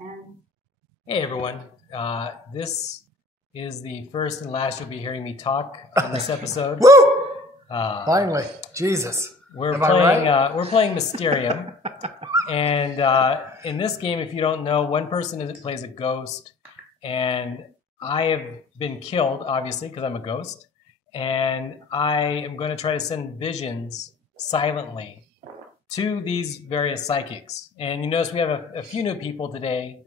And hey everyone, this is the first and last you'll be hearing me talk on this episode. Woo! Finally, Jesus. We're playing Mysterium, and in this game, if you don't know, one person plays a ghost, and I have been killed, obviously, because I'm a ghost, and I am going to try to send visions silently to these various psychics. And you notice we have a few new people today.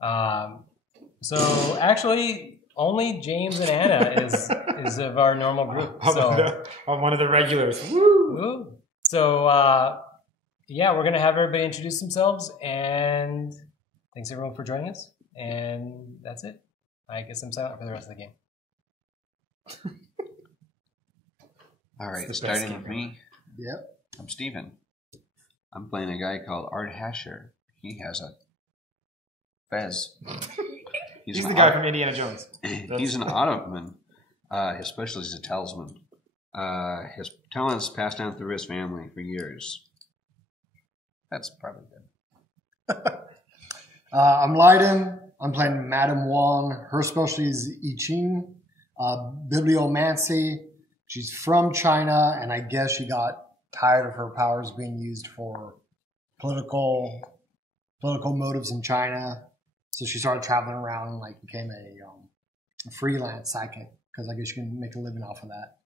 So actually, only James and Anna is of our normal group. I'm one of the regulars. Woo! Woo. So yeah, we're gonna have everybody introduce themselves, and thanks everyone for joining us. And that's it. I guess I'm silent for the rest of the game. All right, starting with me. Yep. I'm Steven. I'm playing a guy called Art Hasher. He has a fez. He's the guy from Indiana Jones. He's an Ottoman. His specialty is a talisman. His talents passed down through his family for years. That's probably good. I'm Leiden. I'm playing Madame Wong. Her specialty is I Ching, bibliomancy. She's from China, and I guess she got tired of her powers being used for political motives in China. So she started traveling around and like became a freelance psychic, because I guess you can make a living off of that.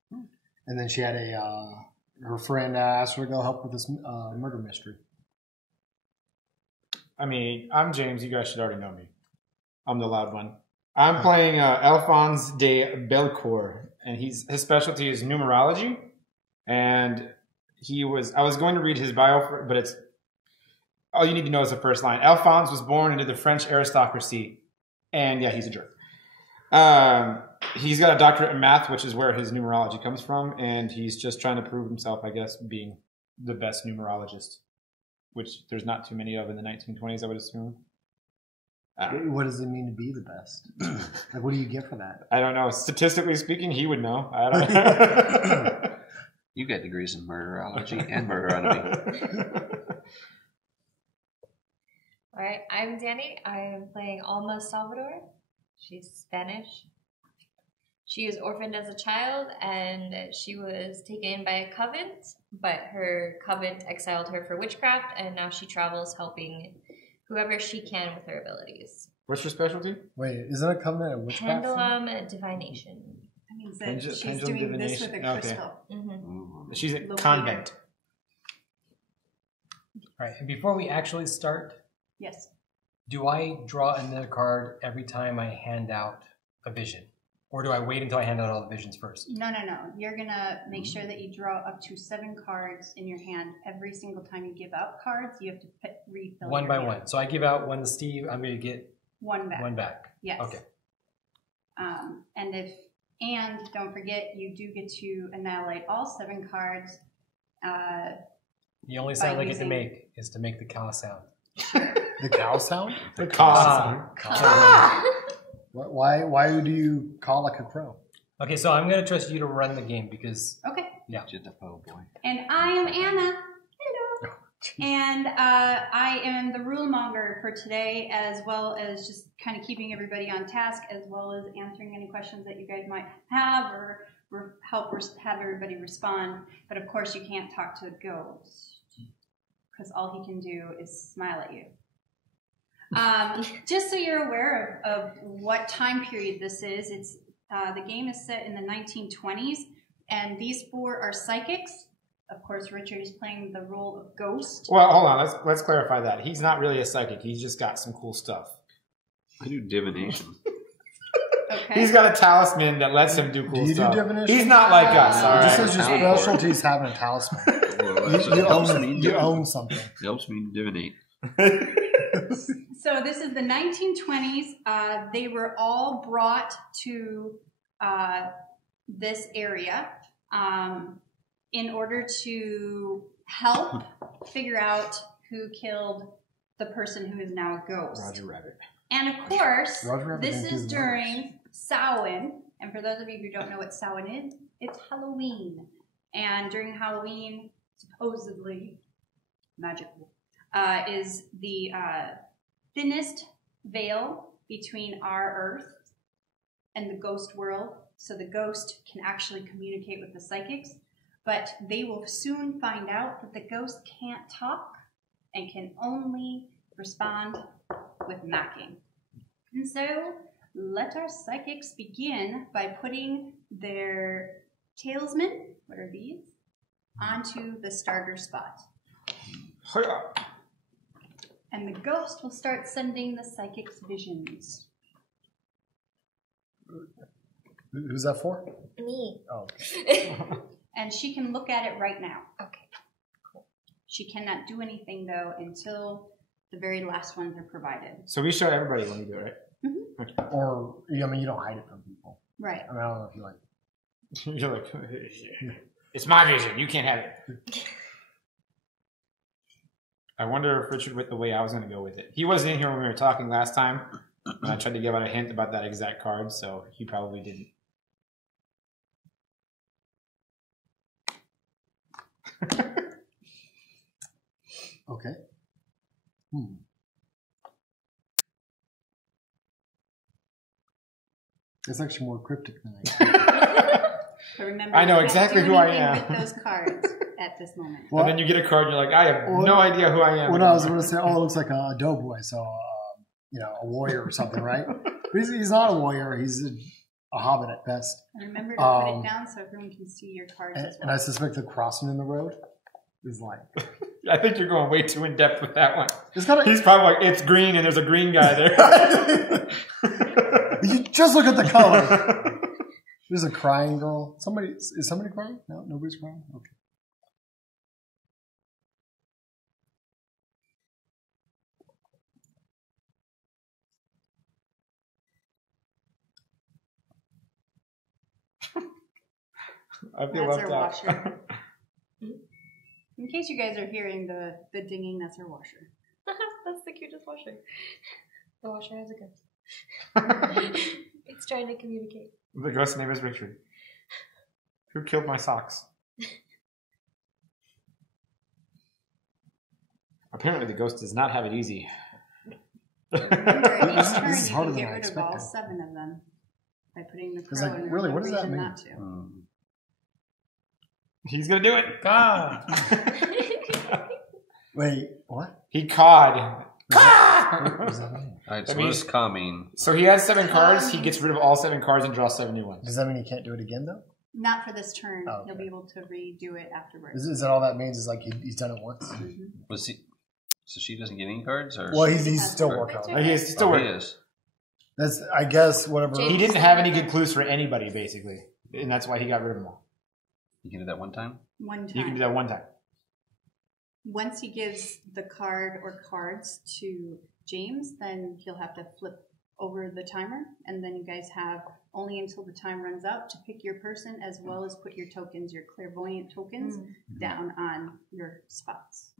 And then she had her friend asked her to go help with this murder mystery. I mean, I'm James. You guys should already know me. I'm the loud one. I'm playing Alphonse de Belcourt, and his specialty is numerology. And I was going to read his bio, but it's all you need to know is the first line. Alphonse was born into the French aristocracy, and yeah, he's a jerk. He's got a doctorate in math, which is where his numerology comes from, and he's just trying to prove himself, I guess, being the best numerologist, which there's not too many of in the 1920s, I would assume. What does it mean to be the best? Like, what do you get for that? I don't know. Statistically speaking, he would know. I don't know. You got degrees in murderology and murderonomy. all right, I'm Danny. I'm playing Alma Salvador. She's Spanish. She was orphaned as a child, and she was taken in by a convent, but her convent exiled her for witchcraft, and now she travels helping whoever she can with her abilities. What's your specialty? Wait, isn't a covenant a witchcraft? Pendulum divination. That means that she's doing this with a crystal. Okay. Mm-hmm. She's a convent. All right, and before we actually start, Yes. do I draw another card every time I hand out a vision? Or do I wait until I hand out all the visions first? No. You're going to make sure that you draw up to 7 cards in your hand. Every single time you give out cards, you have to refill One your by hand. one. So I give out one to Steve, I'm going to get One back. one back. Yes. Okay. And don't forget, you do get to annihilate all 7 cards. The only sound I get to make is to make the cow sound. The cow sound? The cow sound. Why do you call like a crow? Okay, so I'm going to trust you to run the game because... Okay. Yeah. Oh boy. And I am Anna. Hello. And I am the rule monger for today, as well as just kind of keeping everybody on task, as well as answering any questions that you guys might have, or help have everybody respond. But of course, you can't talk to a ghost, because all he can do is smile at you. Just so you're aware of what time period this is, it's the game is set in the 1920s, and these 4 are psychics. Of course, Richard is playing the role of ghost. Well, hold on. Let's clarify that. He's not really a psychic. He's just got some cool stuff. I do divination. Okay. He's got a talisman that lets him do cool stuff. Do divination? He's not like us. All This right. is your specialty is having a talisman. You own something. It helps me divinate. So this is the 1920s. They were all brought to this area in order to help figure out who killed the person who is now a ghost. Roger Rabbit. And of course, Rabbit this didn't do is the during Samhain. And for those of you who don't know what Samhain is, it's Halloween. And during Halloween, supposedly magical, is the thinnest veil between our Earth and the ghost world, so the ghost can actually communicate with the psychics, but they will soon find out that the ghost can't talk and can only respond with knocking. And so, let our psychics begin by putting their talisman, what are these, onto the starter spot. And the ghost will start sending the psychic's visions. Who's that for? Me. Oh. And she can look at it right now. Okay. She cannot do anything, though, until the very last ones are provided. So we show everybody when we do it, right? Or, I mean, you don't hide it from people. Right. I mean, I don't know if you like. You're like, it's my vision. You can't have it. I wonder if Richard went the way I was going to go with it. He wasn't in here when we were talking last time, and I tried to give out a hint about that exact card, so he probably didn't. Okay. It's actually more cryptic than I expected. But remember, I know you can't exactly do who I anything am. with those cards at this moment. Well, And then you get a card and you're like, I have no idea who I am. When I was going to say, oh, it looks like a doughboy, so, a warrior or something, right? But he's not a warrior. He's a hobbit at best. And remember to put it down so everyone can see your cards as well. And I suspect the crossing in the road is like... I think you're going way too in depth with that one. It's He's probably like, it's green and there's a green guy there. You just look at the color. There's a crying girl. Is somebody crying? No, nobody's crying? Okay. I feel That's left our out. washer. In case you guys are hearing the dinging, that's our washer. That's the cutest washer. The washer has a ghost. It's trying to communicate. The ghost's name is Richard. Who killed my socks? Apparently the ghost does not have it easy. Remember, each This turn is you harder can than get I rid of all expected. 7 of them by putting the It's crow like, in really, what does that reason mean? not to. He's gonna do it. God. Wait, what? He cawed. What does that mean? All right, so That what means- does ka mean? So he has 7 cards. He gets rid of all 7 cards and draws 7 new ones. Does that mean you can't do it again, though? Not for this turn. Oh, okay. You'll be able to redo it afterwards. Is that all that means? Is like he's done it once? Was he? So she doesn't get any cards, or Well, he's still working on it. He's still he working. is. That's, I guess, whatever. He didn't have any good clues for anybody, basically. And that's why he got rid of them all. You can do that one time. One You can time. do that one time. Once he gives the card or cards to James, then he'll have to flip over the timer, and then you guys have only until the time runs out to pick your person, as well as put your tokens, your clairvoyant tokens, down on your spots.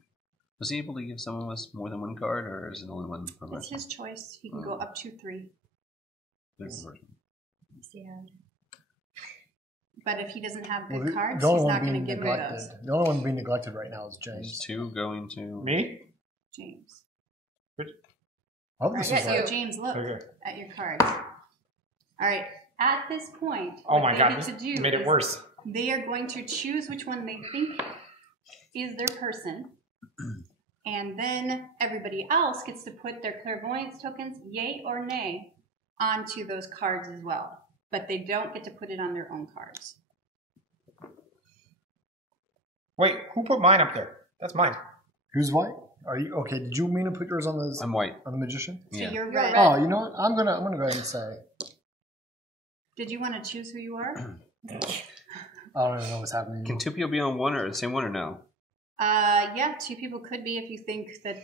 Was he able to give some of us more than one card, or is it only one per It's person? his choice. He can go up to 3. Different person. Yeah. But if he doesn't have Well, good cards, the only he's one not going being to give me neglected. those. The only one being neglected right now is There's James. 2 going to Me? James. Oh, this Right, is so like, James, look Okay. at your cards. All right. At this point, Oh what my they god, get this to do made it is worse. they are going to choose which one they think is their person. And then everybody else gets to put their clairvoyance tokens, yay or nay, onto those cards as well. But they don't get to put it on their own cards. Wait, who put mine up there? That's mine. who's white? Are you okay? Did you mean to put yours on I'm white. the magician? So Yeah. you're red. Oh, you know what? I'm gonna go ahead and say Did you want to choose who you are? I don't even know what's happening. Can 2 people be on one or the same one or no? Yeah, 2 people could be if you think that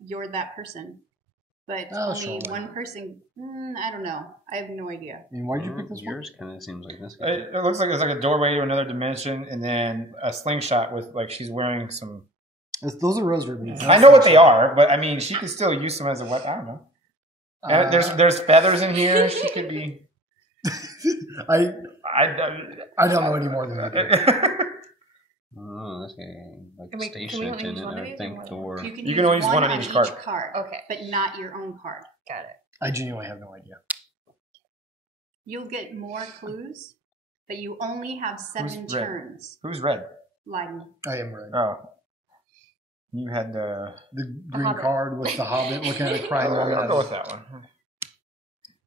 you're that person. But Oh, only sure. one person, I don't know. I have no idea. I mean, why did you pick this one? Yours kind of seems like this guy. It looks like it's like a doorway to another dimension, and then a slingshot with like she's wearing some. Those are rosary beads. I know what they are, but I mean, she could still use them as a weapon. I don't know. There's feathers in here. She could be. I don't know any more than I do. Oh, okay. Like Can we station only use attendant, one of I these or think, what? or You can, You can only use one on each card. Okay. but not your own card. Got it. I genuinely have no idea. You'll get more clues, but you only have 7 Who's red? turns. Who's red? Leiden. I am red. Oh. You had the... The green Hobbit. card with the Hobbit looking at a crying woman. I'll go with that one.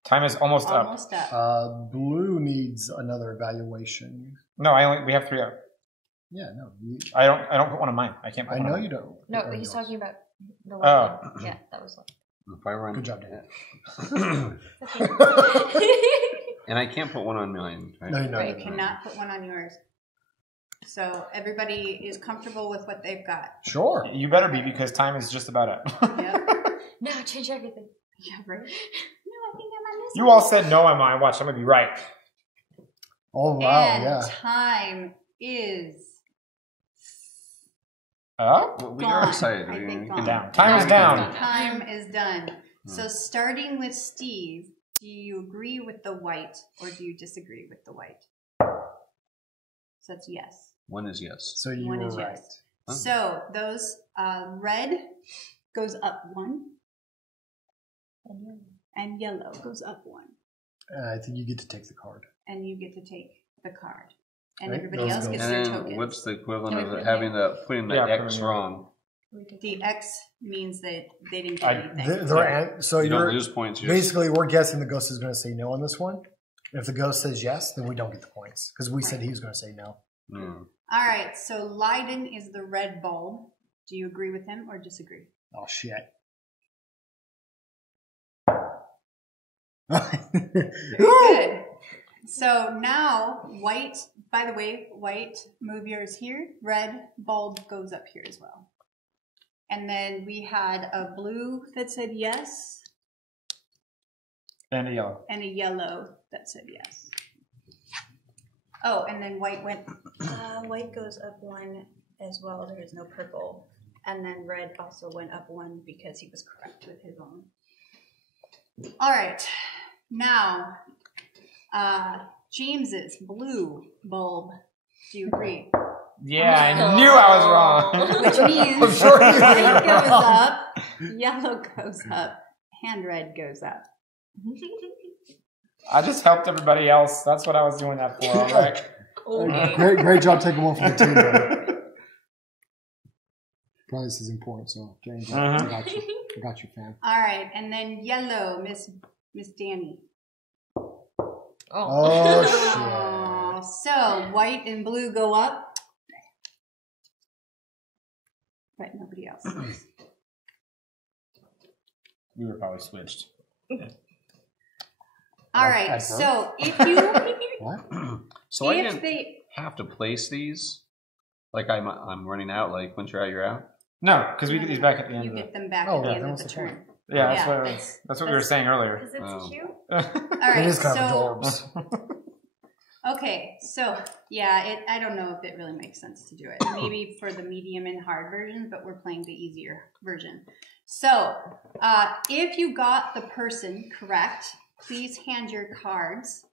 Time is almost up. Almost up. Blue needs another evaluation. No, we have 3 out. Yeah, no. I don't put one on mine. I can't put I one know on you don't. No, Or he's yours. talking about the one. Oh. Yeah, that was one. if I run. Good job, Dan. And I can't put one on mine. Right? No, no, You no. cannot put one on yours. So everybody is comfortable with what they've got. Sure. You better be, because time is just about up. Yep. No, change everything. Yeah, right. No, I think I'm on this You one. all said no on mine. Watch, I'm going to be right. Oh, wow, And yeah. time is Oh? Well, we gone. are excited. I We think can gone. Down. Time is down. Time is done. So starting with Steve, do you agree with the white or do you disagree with the white? So that's yes. One is yes. So you One were is right. yes. So those red goes up 1 and yellow goes up 1. I think you get to take the card. And you get to take the card. And Right, everybody those else go. gets their And token. what's the equivalent Can we of put it having putting the Yeah, put X it in. wrong? The X means that they didn't I- get anything. So You don't you're lose points. You just- basically, we're guessing the ghost is going to say no on this one. If the ghost says yes, then we don't get the points because we said he was going to say no. Hmm. All right, so Leiden is the red bulb. Do you agree with him or disagree? Oh shit! Very good. So now white, by the way, white, move yours here. Red bulb goes up here as well. And then we had a blue that said yes And a yellow. and a yellow that said yes. Oh, and then white went, white goes up 1 as well. There is no purple. And then red also went up 1 because he was correct with his own. All right. Now, James's blue bulb. Do you agree? Yeah, I knew I was wrong. Which means red goes up, yellow goes up, and red goes up. I just helped everybody else. That's what I was doing that for, all right? Okay. Great job taking one for the team. Buddy. Probably this is important, so James, I got you. I got you, fam. All right, and then yellow, Miss Danny. Oh shit! Oh, so white and blue go up, but nobody else. We were probably switched. All right, so if you What? So I if didn't they have to place these. Like I'm running out. Like once you're out, you're out. No, because we get these back at the end you of the... get them back Oh, at the yeah, end that of was the the point. turn. Yeah, that's Yeah, what, that's what we were saying earlier. Because it's Oh. cute. All right, It is kind so of adorbs. okay, so yeah, I don't know if it really makes sense to do it. Maybe for the medium and hard versions, but we're playing the easier version. So if you got the person correct, please hand your cards,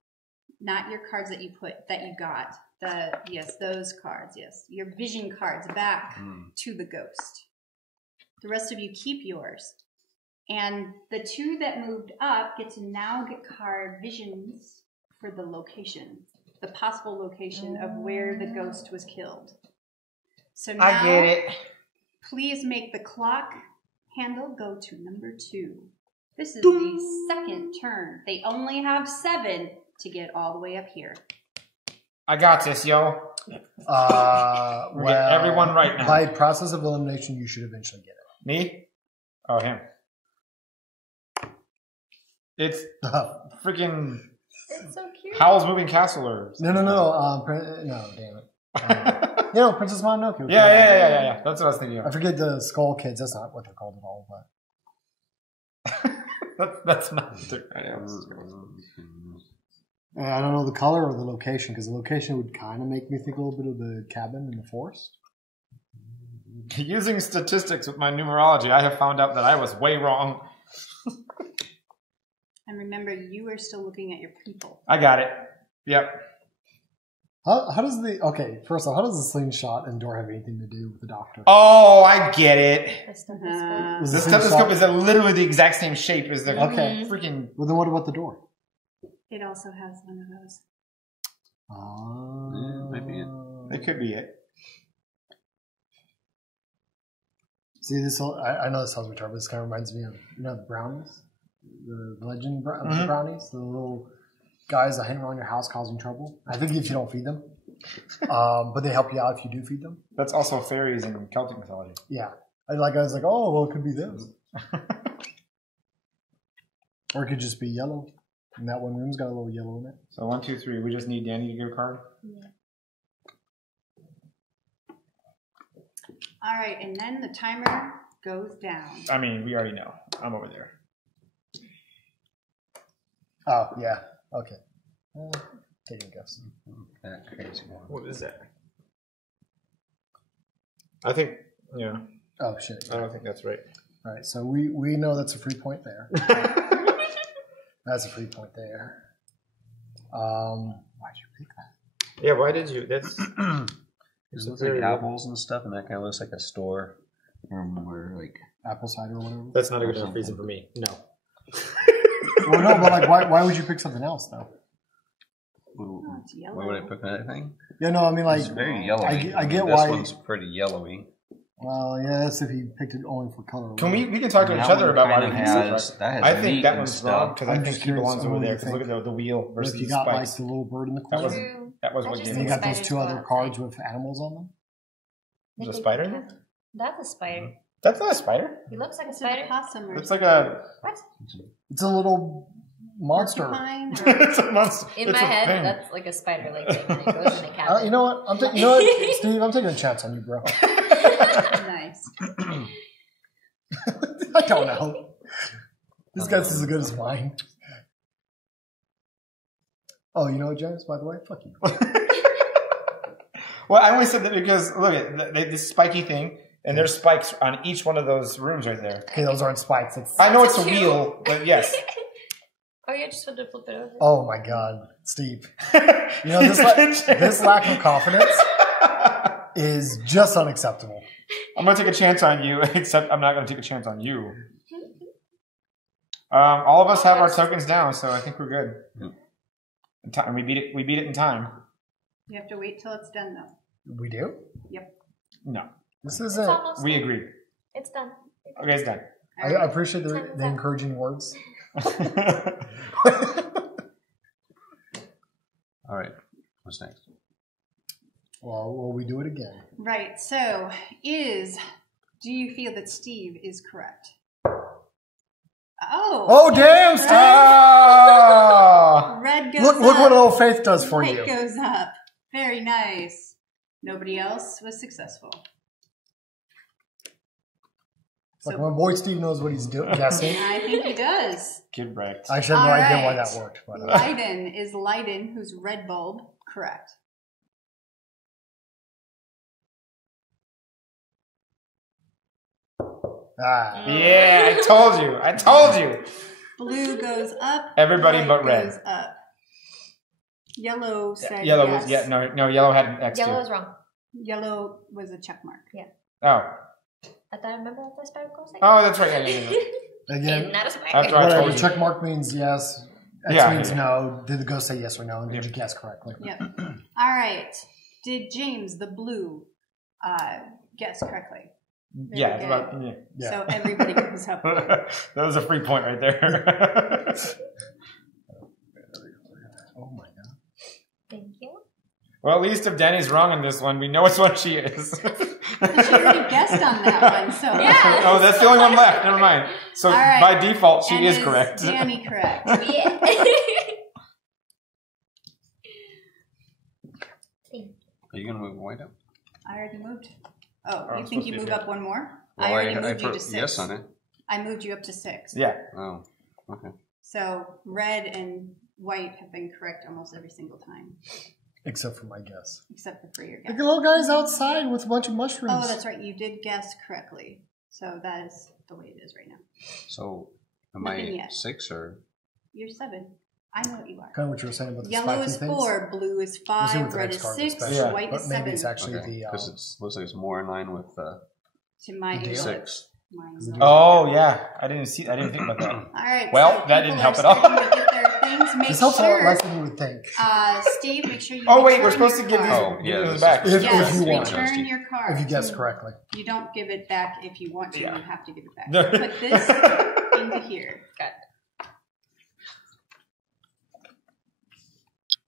not your cards that you got. Those cards, yes, your vision cards back to the ghost. The rest of you keep yours. And the 2 that moved up get to now get card visions for the location, the possible location of where the ghost was killed. So now, I get it. please make the clock handle go to number 2. This is the second turn. They only have 7 to get all the way up here. I got this, yo. Well, get everyone right now. By process of elimination, you should eventually get it. Me? Oh, him. It's freaking It's so cute. Howl's Moving Castle or No, no, damn it. Princess Mononoke. Yeah. That's what I was thinking I of. forget the Skull Kids. That's not what they're called at all. But That's not... I don't know the color or the location because the location would kind of make me think a little bit of the cabin in the forest. Using statistics with my numerology, I have found out that I was way wrong. And remember, you are still looking at your people. I got it. Yep. How does the first off, how does the slingshot and door have anything to do with the doctor? Oh, I get it. Is The the stethoscope is literally the exact same shape as the freaking. Well, then what about the door? It also has one of those. Oh, might be it. It could be it. See, this I know this sounds retarded, but this kind of reminds me of the brownies, the legend of the brownies, the little guys that hang around your house causing trouble. I think if you don't feed them, but they help you out if you do feed them. That's also fairies in Celtic mythology. Yeah, I was like, oh, well, it could be this, or it could just be yellow. And that one room's got a little yellow in it. So 1, 2, 3. We just need Danny to give a card. Yeah. All right, and then the timer goes down. I mean, we already know. I'm over there. Oh yeah, okay. Take a guess. That crazy one. What is that? I think, Oh shit. I don't think that's right. All right, so we know that's a free point there. That's a free point there. Why'd you pick that? Yeah, why did you? That's. It looks like apples and stuff, and that kind of looks like a store where like Apple cider or whatever. That's not a good enough reason for me. No. Well, no, but like, why would you pick something else though? Oh, it's yellow. Why would I pick that thing? Yeah, no, I mean like It's very yellowy. I get this why. one's pretty yellowy. Well, yeah, that's if you picked it only for color. Can we can talk to each other about why we picked has I think meat that and one's stuff. wrong because I I'm think just he belongs curious, over what do there. you Because look at the wheel But versus if you the got spikes. like the little bird in the That corner, was that was I what just and you gave got me. those two other cards with animals on them. There's a spider in there? That's a spider. That's not a spider. He looks like a It's a spider. possum or It's like a. What? It's a little monster. porcupine. It's a monster. In It's my a head, thing. that's like a spider-like thing, and it goes in the cabin. You know what? You know what, Steve? I'm taking a chance on you, bro. Nice. I don't know. This guy's as good as mine. Oh, you know what, James? By the way, fuck you. Well, I only said that because look at this spiky thing, and there's spikes on each one of those rooms right there. Okay, those aren't spikes. It's, I know it's a Two. wheel, but yes. Oh, you just wanted to flip it over? oh my god, Steve. You know, this lack of confidence is just unacceptable. I'm going to take a chance on you, except I'm not going to take a chance on you. All of us have our tokens down, so I think we're good. Yep. And we beat it. We beat it in time. You have to wait till it's done, though. We do? Yep. No, This It's isn't. almost we done. agree. It's done. Okay, it's done. I appreciate the encouraging words. All right, what's next? Well, will we do it again? Right. So, do you feel that Steve is correct? Oh. Oh, damn, Steve! Ah! Red goes Look up. what a little faith does for White you. goes up. Very nice. Nobody else was successful. Like my boy Steve knows what he's doing. Guessing. I think he does. Kid wrecked. I actually have no All idea why right. that worked. But, Leiden is Leiden, who's red bulb. Correct. Yeah, I told you. I told you. Blue goes up. Everybody white but red. goes up. Yellow said Yellow yes. was no. Yellow had an X Yellow too. is wrong. Yellow was a check mark. Oh, I thought I remember what the spider goes like. oh, that's right. Yeah. Again, Not a spider. After I whatever. told you. Check mark means yes. X Yeah, means yeah. no. Did the ghost say yes or no? And did you guess correctly? Yep. All right. Did James, the blue, guess correctly? Yeah, it's about, yeah. Yeah. So everybody goes up. That was a free point right there. Oh my god. Thank you. Well, at least if Danny's wrong on this one, we know which one she is. She already guessed on that one, so Yeah. Oh, that's the only one left. Never mind. So All right. by default, she And is correct. Danny correct? Yeah. Are you gonna move white up? I already moved. Oh, I'm you think supposed you to move be up one more? Well, I already I moved you put to 6. yes on it. I moved you up to 6. Yeah. Oh, okay. So red and white have been correct almost every single time, Except for my guess. except for your Look at guess. little guys outside with a bunch of mushrooms. Oh, that's right. You did guess correctly. So that is the way it is right now. So am Nothing I yet. 6 or? You're 7. I know what you are. Kind of what you were saying about the Yellow spiky is things. 4, blue is We'll see what 5, the red next is card 6, special. Yeah. white But is maybe 7. it's actually Because it looks like it's more in line with To my the deal. 6. Oh yeah, I didn't think about that. All right. Well, so that people didn't are help at all. starting to get their things. Make This helps a lot sure, less than you would think. Steve, make sure you. Oh wait, return we're supposed to your give these, card. yeah, these this back. is- Yes, if you want. return your card. If you guess correctly. You don't give it back if you want to. Yeah. You have to give it back. No. Put this into here.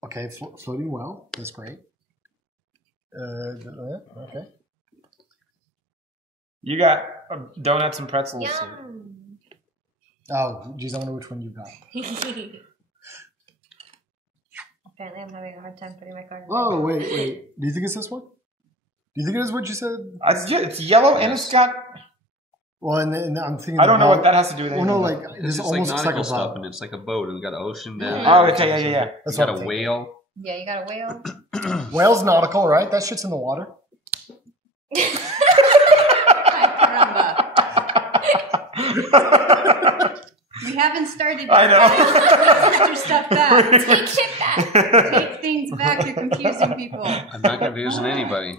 Okay, floating well. That's great. Okay. You got donuts and pretzels. Yum. Oh, geez, I wonder which one you got. Apparently, I'm having a hard time putting my card in. Oh, wait. Do you think it's this one? Do you think it is what you said? It's yellow and it's got. Well, and I'm thinking. I don't know what that has to do with Well, anything. no, like It's it's like almost looks like nautical a stuff, boat. and it's like a boat, and we got an ocean down Oh, there. okay, yeah. That's You what got I'm a thinking. whale. Yeah, you got a whale. Whale's nautical, right? That shit's in the water. We haven't started. I know. Put your stuff back. Take shit back. Take things back. You're confusing people. I'm not confusing anybody.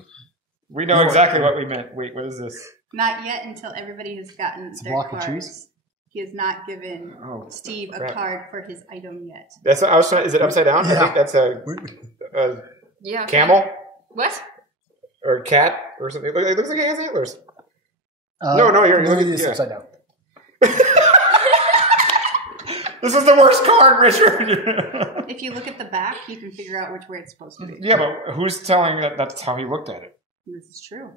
We know exactly what we meant. Wait, what is this? Not yet until everybody has gotten It's a their block of cards. cheese? He has not given Oh, Steve a crap. card for his item yet. That's. I was trying. Is it upside down? I Yeah. think that's a Yeah. camel What? or a cat or something. It looks like it has antlers. No, you're maybe it's yeah. upside down. This is the worst card, Richard. If you look at the back, you can figure out which way it's supposed to be. Yeah, but who's telling that that's how he looked at it? This is true.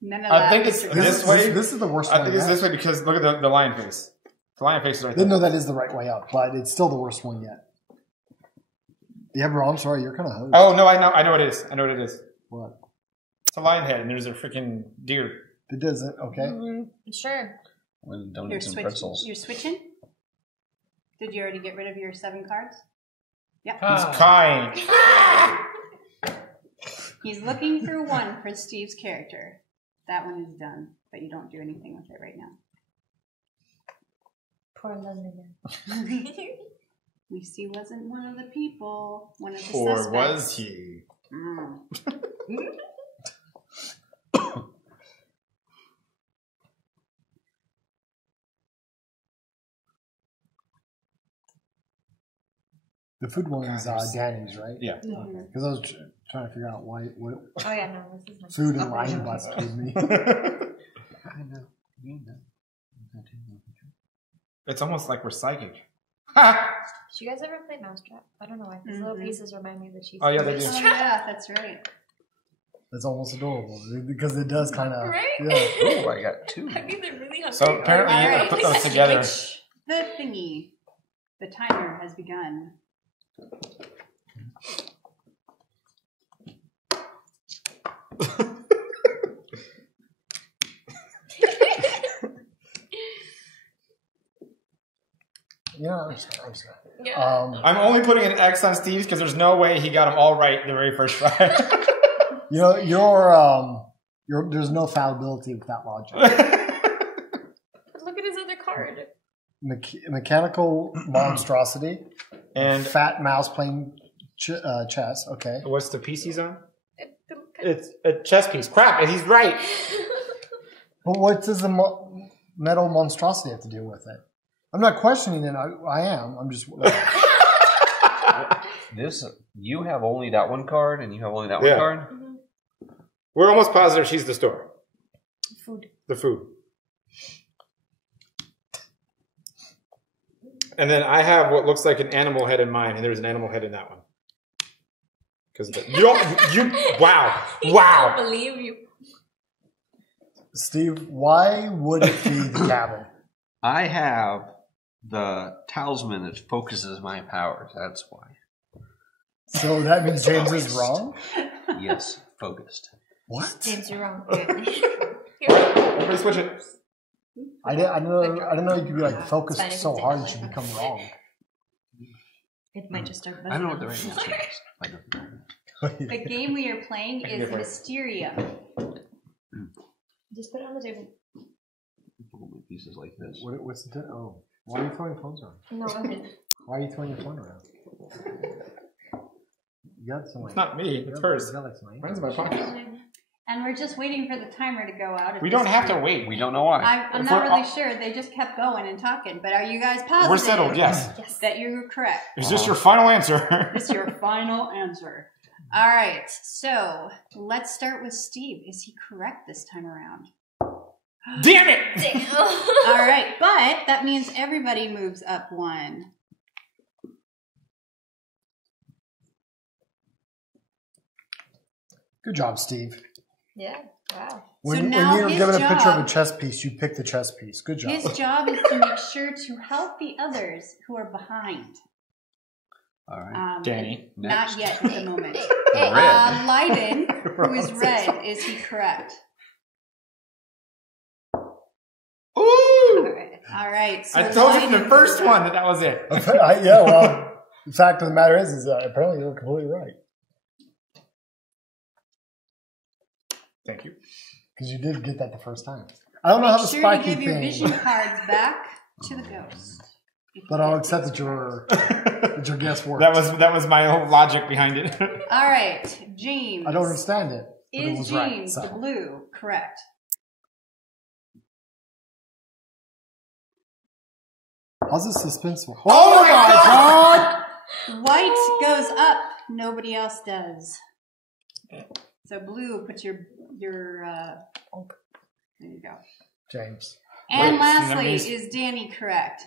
None of I that think is it's true. this way. This is the worst I one think it's yet. this way because look at the lion face. The lion face is right there. No, that is the right way up, but it's still the worst one yet. Yeah, bro, I'm sorry. You're kind of hosed. Oh no, I know what it is. I know what it is. What? It's a lion head, and there's a freaking deer. It doesn't. Okay. Sure. With You're, donuts and pretzels. you're switching? Did you already get rid of your 7 cards? Yeah. He's kind. He's looking for one for Steve's character. That one is done, but you don't do anything with it right now. Poor London. Lucy wasn't one of the people, one of the Or suspects. was he? Mm. The food one is Danny's, right? Yeah. Okay. Because I was trying to figure out what Oh yeah, no, this is not. food and Okay. lion butts gave me. It's almost like we're psychic. Did you guys ever play Mousetrap? I don't know why. These little pieces remind me of the cheese. Oh, yeah, they do. Oh, yeah, that's right. That's almost adorable because it does kind of. Right? Yeah. Oh, I got 2. I mean, they're really hungry. So apparently you Alright. gotta put those together. The thingy. The timer has begun. Yeah, I'm just gonna. Yeah. I'm only putting an X on Steve's because there's no way he got them all right the very first try. You know, there's no fallibility with that logic. Look at his other card. Mechanical monstrosity And fat mouse playing chess. Okay. what's the piece he's on? It's a chess piece. Crap, he's right. But what does the metal monstrosity have to do with it? I'm not questioning it. I am. I'm just. You have only that one card, and you have only that Yeah. one card? We're almost positive she's the store. Food. The food. And then I have what looks like an animal head in mine, and there's an animal head in that one. Because wow. I don't believe you. Steve, why would it be the cabin? I have the talisman that focuses my powers. That's why. So that means James is wrong? Yes, focused. What? James, you're wrong. Everybody switch it. I didn't know you could be like focused Fine, so it's hard fine. that you become wrong. It might just start buzzing. I don't know what on the right floor. answer is. I don't know. The game we are playing is Mysterium. Just put it on the table. Pieces like this. What's the oh? Why are you throwing phones around? No, Why are you throwing your phone around? You got some. It's not me. It's hers. Mine's in my pocket. And we're just waiting for the timer to go out. We don't have to wait. We don't know why. I'm not really sure. They just kept going and talking. But are you guys positive? We're settled, yes. That you're correct. Is this your final answer? It's your final answer. All right. So let's start with Steve. Is he correct this time around? Damn it! All right. But that means everybody moves up one. Good job, Steve. Yeah. Wow. When now you're his given a picture of job- a chess piece, you pick the chess piece. Good job. His job is to make sure to help the others who are behind. All right. Danny. Next. Not yet at the moment. Red. Leiden, who is red, is he correct? Ooh! All right. So I told you from the Leiden first moves one up. that was it. Yeah, well, the fact of the matter is apparently you're completely right. Thank you. Because you did get that the first time. I don't know how the Make sure spiky you give your thing, vision cards back to the ghost. but I'll accept that your guess worked. That was my whole logic behind it. All right, James. I don't understand it. But it Is was James right. the So. blue correct? How's this suspenseful? Oh my god! White goes up. Nobody else does. So blue, put your there you go. James. And Wait, lastly, that means- is Danny correct?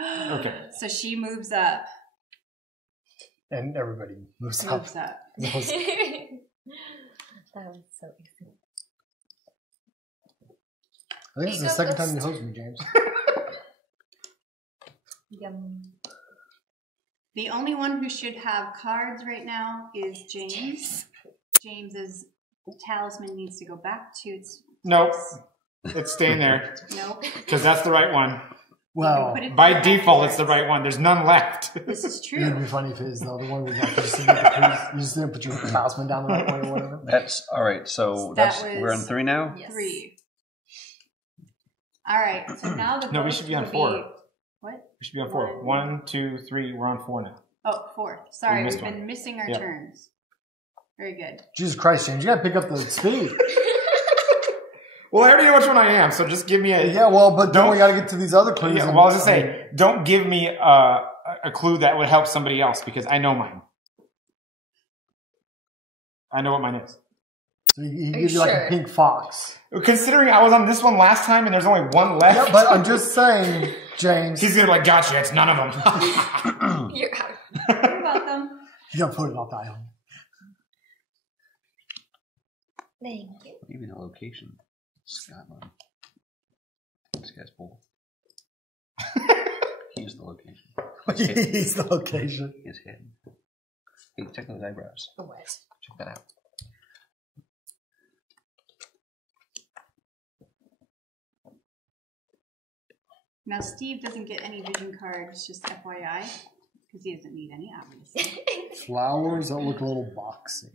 Okay. So she moves up. And everybody moves up. Moves up. That was so easy. I think this is the second time you hosted me, James. Yum. The only one who should have cards right now is James. James's talisman needs to go back to its... Nope. It's staying there. Nope. Because that's the right one. Well, Put it By back default, there. it's the right one. There's none left. This is it true. would be funny if it is though. The one we got, you just didn't put your talisman down the right way or whatever. That's all right. So That that's we're on was- 3 now. Yes. 3. All right. So now the No, we ghost should be on would 4. What? We should be on 4. 1, 2, 3. We're on 4 now. Oh, 4. Sorry, We we've missed been one. missing our Yeah. turns. Very good. Jesus Christ, James, you gotta pick up the speed. Well, I already know which one I am, so just give me a... Yeah, well, but don't we gotta get to these other clues? Yeah, and- well, I was just saying, don't give me a clue that would help somebody else, because I know mine. I know what mine is. So he Are gives you you like sure? a pink fox. Considering I was on this one last time and there's only one left, Yeah, but I'm just saying, James. he's gonna be like, gotcha, it's none of them. You're out. You're welcome. You gotta put it off the island. Thank you. Even a location. Scotland. This guy's bull. He's the location. He's the location. His head. Hey, check those eyebrows. The West. Check that out. Now, Steve doesn't get any vision cards, just FYI, because he doesn't need any, obviously. Flowers that look a little boxy.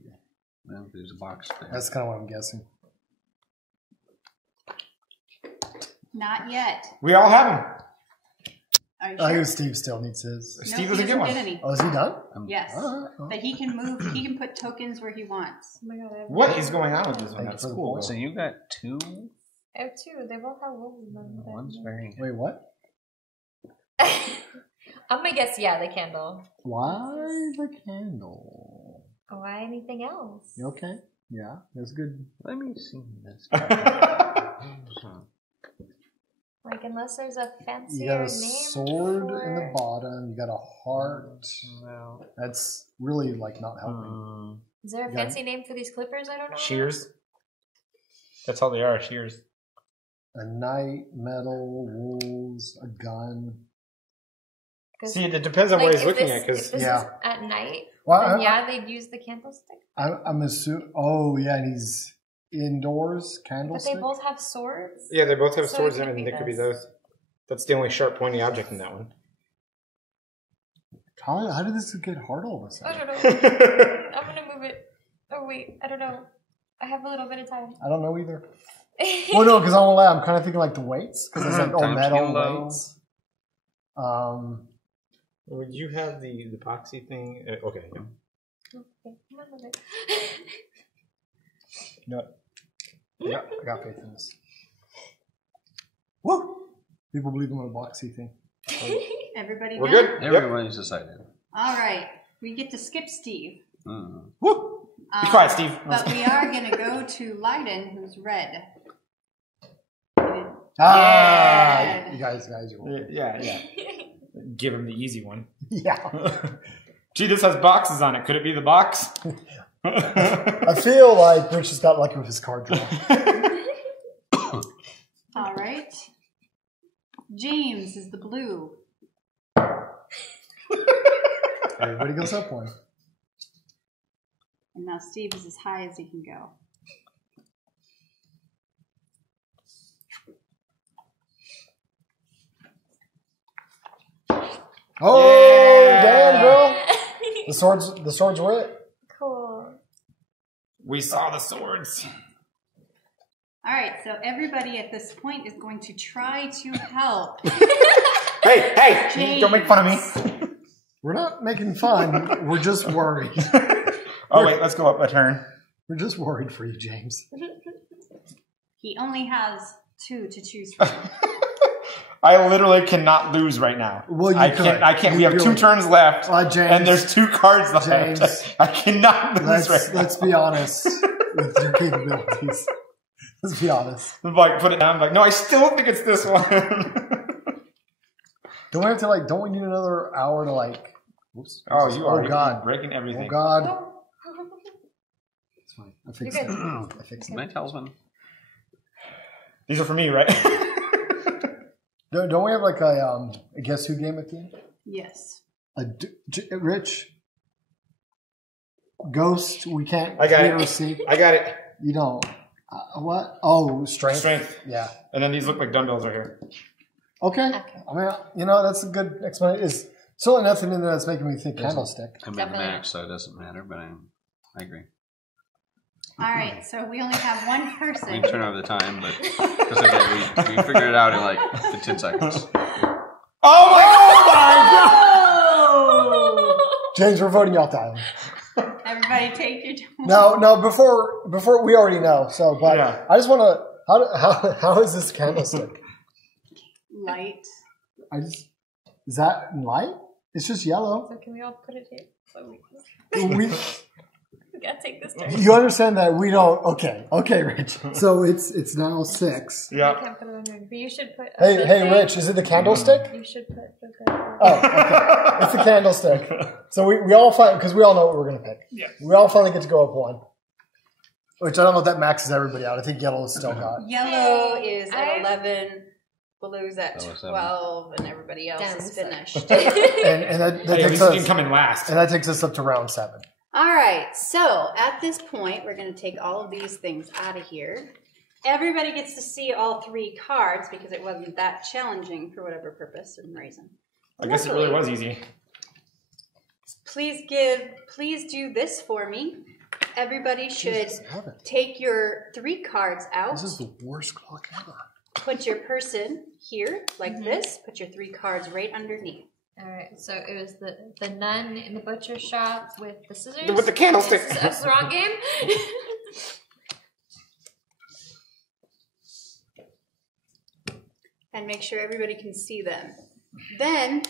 Well, there's a box there. That's kind of what I'm guessing. Not yet. We all have them. Are you I sure? think Steve still needs his. No, Steve he doesn't get one. any. Oh, is he done? Yes. Oh, But he can move, he can put tokens where he wants. Oh my god, What is going on with this one? Thank That's you for the cool. point. So you got 2. I have 2. They both have wolves in them. but- One's very. Wait, what? I'm gonna guess, yeah, the candle. Why the candle? Why anything else? You okay? Yeah, that's good. Let me see this. Like, unless there's a fancier You got a name sword in the for... bottom. You got a heart. Well, That's really like not helping. Is there a Yeah. fancy name for these clippers? I don't know. Shears. That's all they are, shears. A knight, metal, wolves, a gun. 'Cause, See, it depends on like, what he's if looking this- at, if because this Yeah. is at night, Well, then yeah, they'd use the candlestick. I'm assuming. Oh, yeah, and he's indoors. But Candlestick. they both have swords. yeah, they both have So swords it in could it, and be they could be this. those. That's the only sharp, pointy object in that one. How did this get hard all of a I sudden? don't know. I'm gonna move it. Oh wait, I don't know. I have a little bit of time. I don't know either. Well, no, because I'm kind of thinking like the weights, because it's like Times metal skin low. weights. Would you have the epoxy thing? Okay. Yeah. Okay, come on, mother. You know what? I got faith in this. Woo! People believe in the boxy thing. Everybody We're done? good. Everybody's decided. All right. We get to skip Steve. Mm. Woo! Be quiet, Steve. But we are going to go to Leiden, who's red. Ah! You guys are Yeah. Give him the easy one. Yeah. Gee, this has boxes on it. Could it be the box? I feel like Rich just got lucky with his card draw. All right. James is the blue. Everybody goes up one. And now Steve is as high as he can go. Oh, Yeah. damn, girl! The swords were it. Cool. We saw the swords. All right, so everybody at this point is going to try to help. Hey! James. Don't make fun of me. We're not making fun. We're just worried. Oh, wait, let's go up a turn. We're just worried for you, James. He only has 2 to choose from. I literally cannot lose right now. Well, you I could. can't. We have You 2 could. turns left, James, and there's 2 cards left. James, I cannot lose right now. let's be honest with your capabilities. Let's be honest. I'm like, put it down. I'm like, no, I still think it's this one. Don't we have to don't we need another hour to Oops. Oh, you are God. breaking everything. Oh God. It's fine. I fixed You're it. good. I fixed My talisman. These are for me, right? it. Don't we have a guess who game at the end? Yes. Rich. Ghost. We can't. I got it. Receipt. I got it. You don't. What? Oh, strength. Strength. Yeah. And then these look like dumbbells right here. Okay. I mean, that's a good explanation. There's certainly nothing in there that's making me think candlestick. I'm at Definitely. max, so it doesn't matter, but I agree. All right, so we only have one We person. can turn over the time, but because we figured it out in 10 seconds. Oh my god! James, we're voting you off the island. Everybody take your turn. No. Before we already know. So, but Yeah. I just want to. How is this candlestick? Light. Is that light? It's just yellow. So can we all put it here? So we We, gotta take this turn. you understand that we don't. Okay, Rich. So it's now 6. I Yeah. can't put it on here. But you should put. Hey, Rich. Is it the candlestick? You should put. Oh, okay. It's the candlestick. So we all because we all know what we're gonna pick. Yeah. We all finally get to go up 1. Which I don't know if that maxes everybody out. I think yellow is still got. Yellow is at I- 11. Blue's at That was 12, and everybody else Damn, is so- finished. And that Hey, at takes least you can us. come in last. And that takes us up to round 7. All right, so at this point, we're going to take all of these things out of here. Everybody gets to see all 3 cards because it wasn't that challenging for whatever purpose or reason. I guess it really was easy. Please do this for me. Everybody should Jesus, heaven. take your 3 cards out. This is the worst clock ever. Put your person here, like this. Put your 3 cards right underneath. Alright, so it was the nun in the butcher shop with the scissors. With the candlestick. That's the wrong game. And make sure everybody can see them. Then,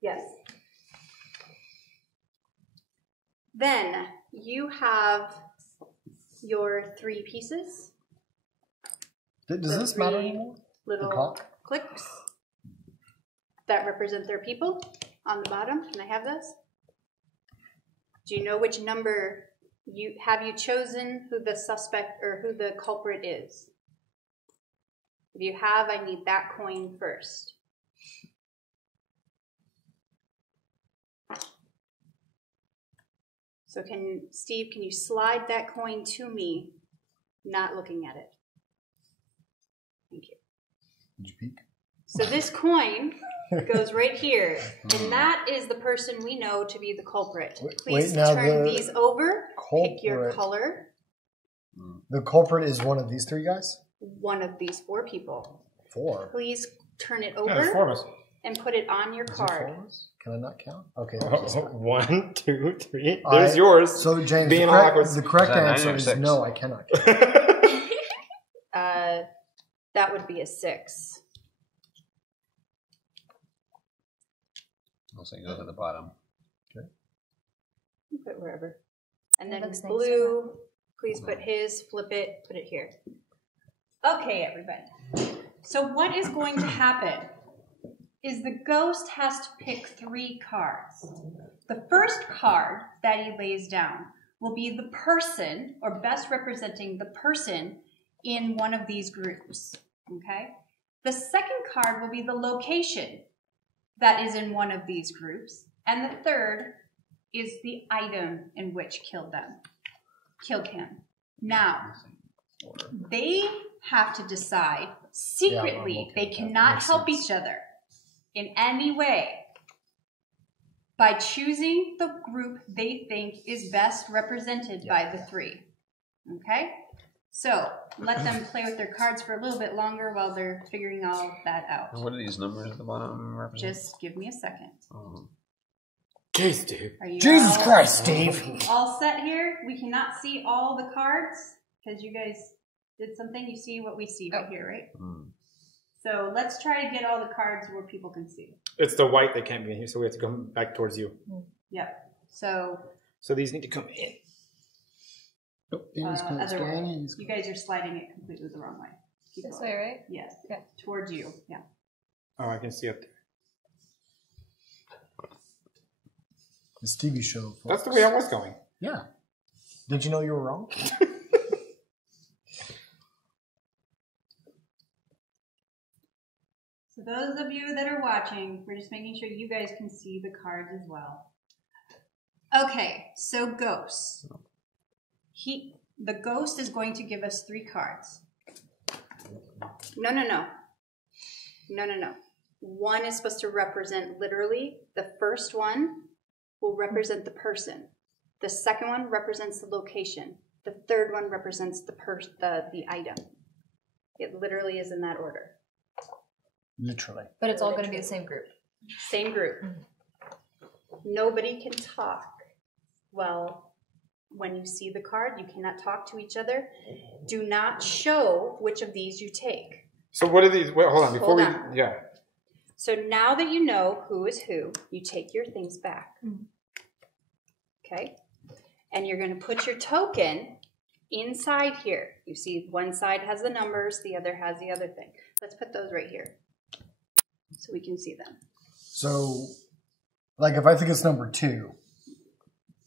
yes. Then you have your 3 pieces. Does The this matter 3 anymore? little clock? clicks that represent their people on the bottom. Can I have those? Do you know which number you chosen who the suspect or who the culprit is? If you have, I need that coin first. So Steve, can you slide that coin to me, not looking at it? Thank you. Did you peek? So this coin goes right here, and that is the person we know to be the culprit. Please now turn the these over, pick your culprit. color, The culprit is one of these 3 guys? one of these 4 people. 4. Please turn it Yeah, there's over. 4 of us. and put it on your Is there card. 4s? Can I not count? Okay. 1, 2, 3. There's yours. So James, Being the awkward. correct Is that 9 answer or is 6? no. I cannot count. That would be a 6. I'll say go to the bottom. Put it wherever. And It then looks nice. blue, please put his, flip it, put it here. Okay, everybody. So what is going to happen is the ghost has to pick 3 cards. The first card that he lays down will be the person, or best representing the person in one of these groups, okay? The second card will be the location that is in one of these groups, and the third is the item in which killed him. Now, they have to decide secretly, they cannot help each other in any way by choosing the group they think is best represented by the 3. Okay? So, let them play with their cards for a little bit longer while they're figuring all that out. What are these numbers at the bottom represent? Just give me a second. Jeez, dude. Are you Jesus all, Christ, Steve. all set here? We cannot see all the cards because you guys did something. You see what we see right here, right? So let's try to get all the cards where people can see. It's the white that can't be in here, so we have to come back towards you. Yep. So these need to come in. other way. You guys are sliding it completely the wrong way. Keep This going. way, right? Yes. Yeah. Towards you. Yeah. Oh, I can see up there. This TV show. Folks. That's the way I was going. Yeah. Did you know you were wrong? So those of you that are watching, we're just making sure you guys can see the cards as well. Okay, so ghosts. The ghost is going to give us 3 cards. No. One is supposed to represent literally. The first one will represent the person. The second one represents the location. The third one represents the item. It literally is in that order. Literally. But it's all going to be the same group. Same group. Nobody can talk. Well, when you see the card, you cannot talk to each other. Do not show which of these you take. So what are these? Wait, hold on. Before Hold on. yeah. So now that you know who is who, you take your things back. Okay? And you're going to put your token inside here. You see one side has the numbers, the other has the other thing. Let's put those right here so we can see them. So, like if I think it's number 2,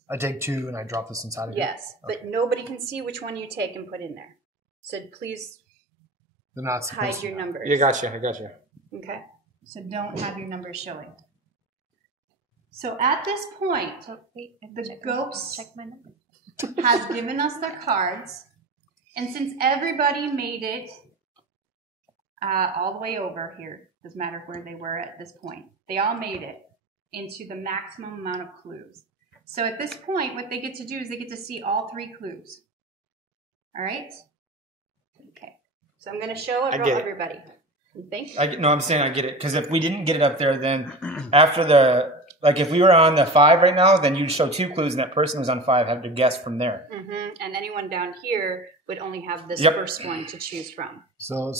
I take 2 and I drop this inside of it? Yes, but nobody can see which one you take and put in there. So please They're not supposed hide to. your numbers. I gotcha. Okay? So don't have your numbers showing. So at this point, the ghost Check my number. has given us their cards. And since everybody made it all the way over here, doesn't matter where they were at this point, they all made it into the maximum amount of clues. So at this point, what they get to do is they get to see all 3 clues. All right? Okay. So I'm going to show everybody. You think? No, I'm saying I get it. Because if we didn't get it up there, then after the... Like, if we were on the 5 right now, then you'd show 2 clues, and that person who's on 5 had to guess from there. And anyone down here would only have this first one to choose from. So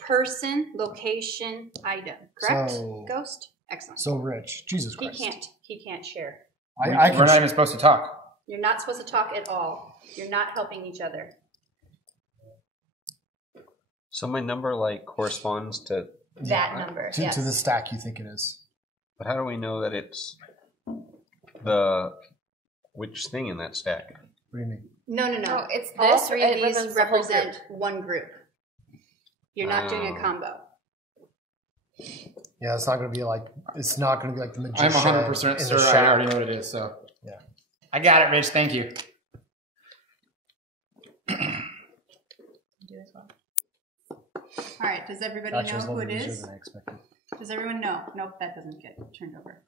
person, location, item. Correct? So- Ghost? Excellent. So Rich, Jesus Christ. He can't share. I can We're not even supposed to talk. You're not supposed to talk at all. You're not helping each other. So my number corresponds to. That number. to Yes. the stack you think it is. But how do we know that it's which thing in that stack? What do you mean? No. No, it's All this. 3 of It these represents the whole represent one group. You're not doing a Oh. combo. Yeah, it's not going to be like the magician. I'm 100% in the sure I shower. already know what it is, so. Yeah. I got it, Rich. Thank you. Do as well. All right. Does everybody Actually, know it's a who little it easier is? than I expected. Does everyone know? Nope, that doesn't get turned over.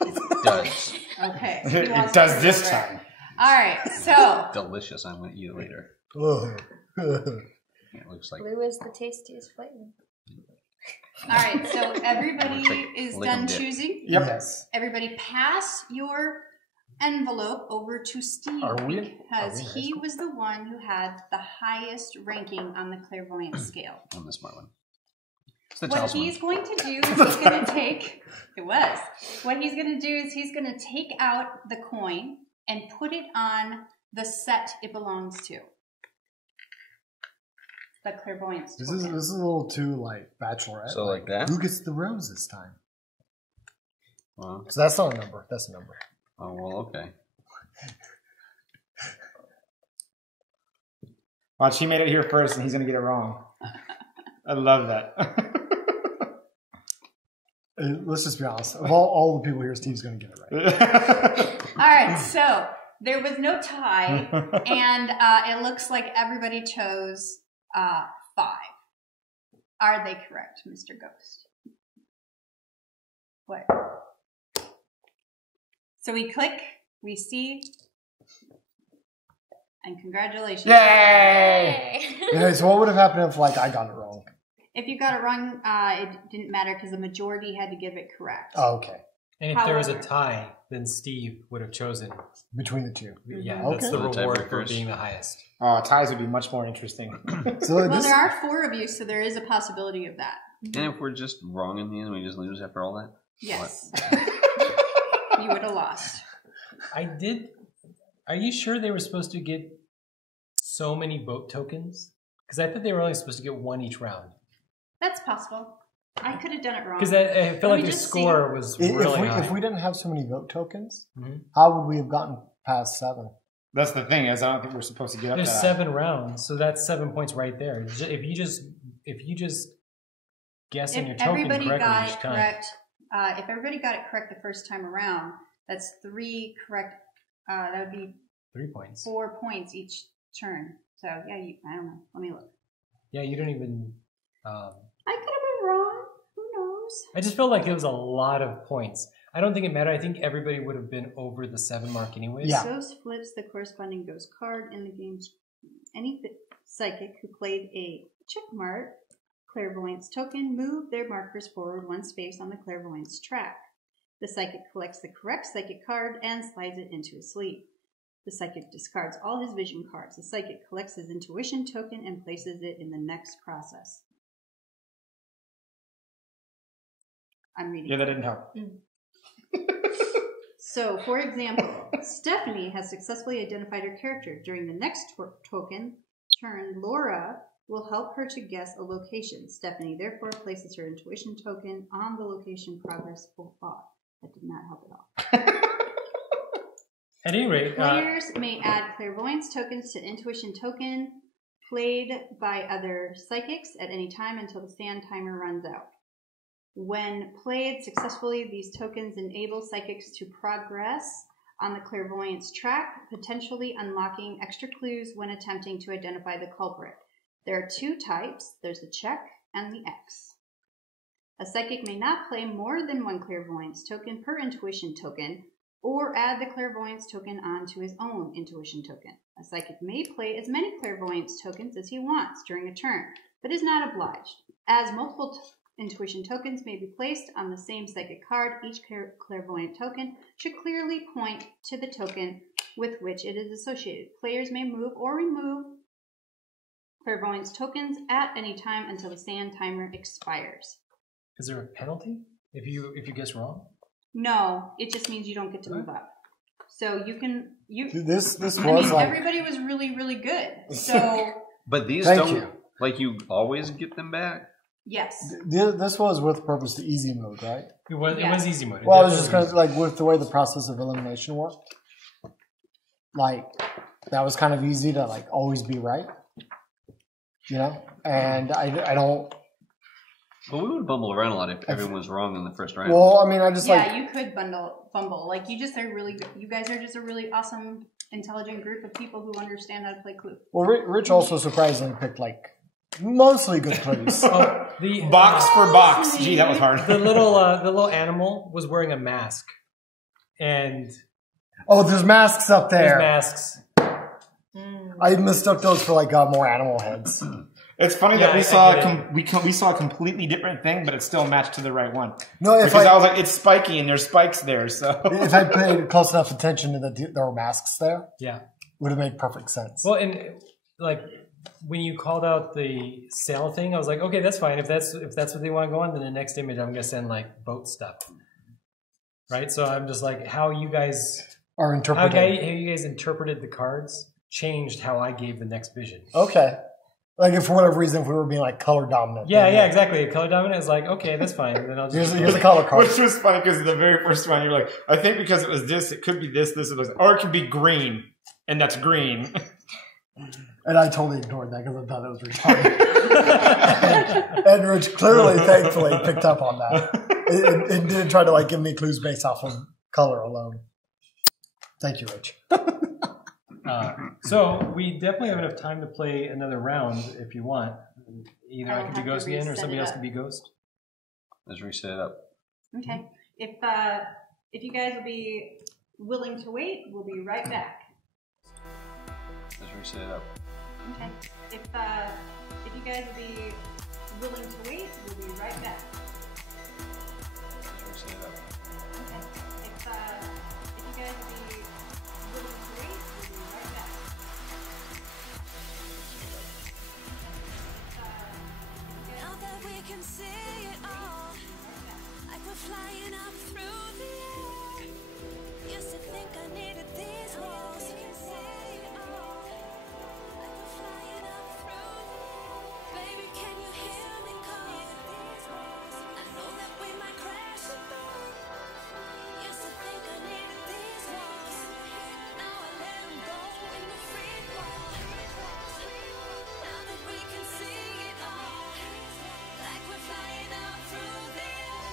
It does. Okay. It does this time. All right. So Delicious. I'm going to eat it later. Ugh. It looks like. Blue is the tastiest flavor. All right, so everybody is lick 'em done dip. choosing. Yep. Yes. Everybody pass your envelope over to Steve Are we- because are we in high he school? was the one who had the highest ranking on the clairvoyance scale. I'm the smart one. It's the What talisman. he's going to do is he's going to take, what he's going to do is he's going to take out the coin and put it on the set it belongs to. The clairvoyance This token. is a little too like bachelorette. So like that? Who gets the rose this time? Well, So that's not a number. That's a number. oh, well, okay. Watch, he made it here first, and he's gonna get it wrong. I love that. Let's just be honest. Of all the people here, Steve's going to get it right. All right, so there was no tie, and it looks like everybody chose 5. Are they correct, Mr. Ghost? What? So we click, we see, and congratulations. Yay! Okay, so what would have happened if like I got it wrong? If you got it wrong, it didn't matter because the majority had to give it correct. Oh, okay. And if there was a However- tie, then Steve would have chosen. Between the two. Yeah, Okay. that's the The reward for tiebreakers. being the highest. Oh, ties would be much more interesting. So Well, this, there are 4 of you, so there is a possibility of that. And if we're just wrong in the end, we just lose after all that? Yes. You would have lost. I did. Are you sure they were supposed to get so many boat tokens? Because I thought they were only supposed to get 1 each round. That's possible. I could have done it wrong. Because I feel Let like me your just score was really high. if we didn't have so many vote tokens, Mhm. how would we have gotten past 7? That's the thing, is I don't think we're supposed to get up There's to that. 7 rounds, so that's 7 points right there. If you just guess in your If token everybody correctly got each it time. correct, if everybody got it correct the first time around, that's 3 correct. That would be 3 points. 4 points each turn. So yeah, I don't know. Let me look. Yeah, you don't even. I could have been wrong. Who knows? I just felt like it was a lot of points. I don't think it mattered. I think everybody would have been over the 7 mark anyways. Yeah. Ghost flips the corresponding ghost card in the game's. Any psychic who played a checkmark clairvoyance token moved their markers forward 1 space on the clairvoyance track. The psychic collects the correct psychic card and slides it into his sleeve. The psychic discards all his vision cards. The psychic collects his intuition token and places it in the next process. I'm reading. Yeah, that didn't help. So, for example, Stephanie has successfully identified her character. During the next token turn, Laura will help her to guess a location. Stephanie therefore places her intuition token on the location progress will fall. That did not help at all. At any rate, Players may add clairvoyance tokens to intuition token played by other psychics at any time until the stand timer runs out. When played successfully, these tokens enable psychics to progress on the clairvoyance track, potentially unlocking extra clues when attempting to identify the culprit. There are 2 types. There's the check and the X. A psychic may not play more than 1 clairvoyance token per intuition token, or add the clairvoyance token onto his own intuition token. A psychic may play as many clairvoyance tokens as he wants during a turn, but is not obliged. As multiple intuition tokens may be placed on the same psychic card, each clairvoyant token should clearly point to the token with which it is associated. Players may move or remove clairvoyance tokens at any time until the stand timer expires. is there a penalty if you guess wrong? No, it just means you don't get to move up. So This I was mean, like everybody was really, really good. So, But these Thank don't, you. like, you always get them back? yes. this was with purpose to easy mode, right? It was easy mode. It Well, I was just definitely gonna like with the way the process of elimination worked. Like that was kind of easy to like always be right, you know. And I don't. Well, we would bumble around a lot if everyone was wrong in the first round. Well, I mean, I just like You could bumble. Like, you just are really good. You guys are just a really awesome, intelligent group of people who understand how to play Clue. well, Rich also surprisingly picked like mostly good clues. Oh, the Box for box. Gee, that was hard. the little animal was wearing a mask, and Oh, there's masks up there's there. masks. I mistook those for like more animal heads. It's funny Yeah, that we I saw we saw a completely different thing, but it still matched to the right one. No, if Because I was like, it's spiky and there's spikes there. So if I paid close enough attention to there were masks there, Yeah. would have made perfect sense. Well, and like when you called out the sail thing, I was like, okay, that's fine. If that's what they want to go on, then the next image I'm gonna send like boat stuff. Right? So I'm just like, how you guys interpreted the cards changed how I gave the next vision. Okay. Like if for whatever reason, if we were being like color dominant. Yeah, exactly. Color dominant is like, okay, that's fine. Then I'll just Here's a color card. which was funny because the very first one, you're like, I think because it was this, it could be this, or it could be green, and that's green. And I totally ignored that because I thought it was retarded. and Rich clearly, thankfully, picked up on that. It didn't try to like give me clues based off of color alone. Thank you, Rich. So we definitely have enough time to play another round if you want. Either I can be Ghost again, or somebody else can be Ghost. Let's reset it up. Okay. If you guys will be willing to wait, we'll be right back. Let's reset it up. Okay. If you guys will be willing to wait, we'll be right back. Let's reset it up. Okay. If you guys will be willing to wait, we'll be right back. Now that we can see it all, like we're flying up through the air. Used to think I needed these walls. We can see it all, like we're flying up through the air. Baby, can you hear me call? I know that we might crash and burn. Used to think I needed these walls. Now I let them go in the free fall. Now that we can see it all, like we're flying up through the air.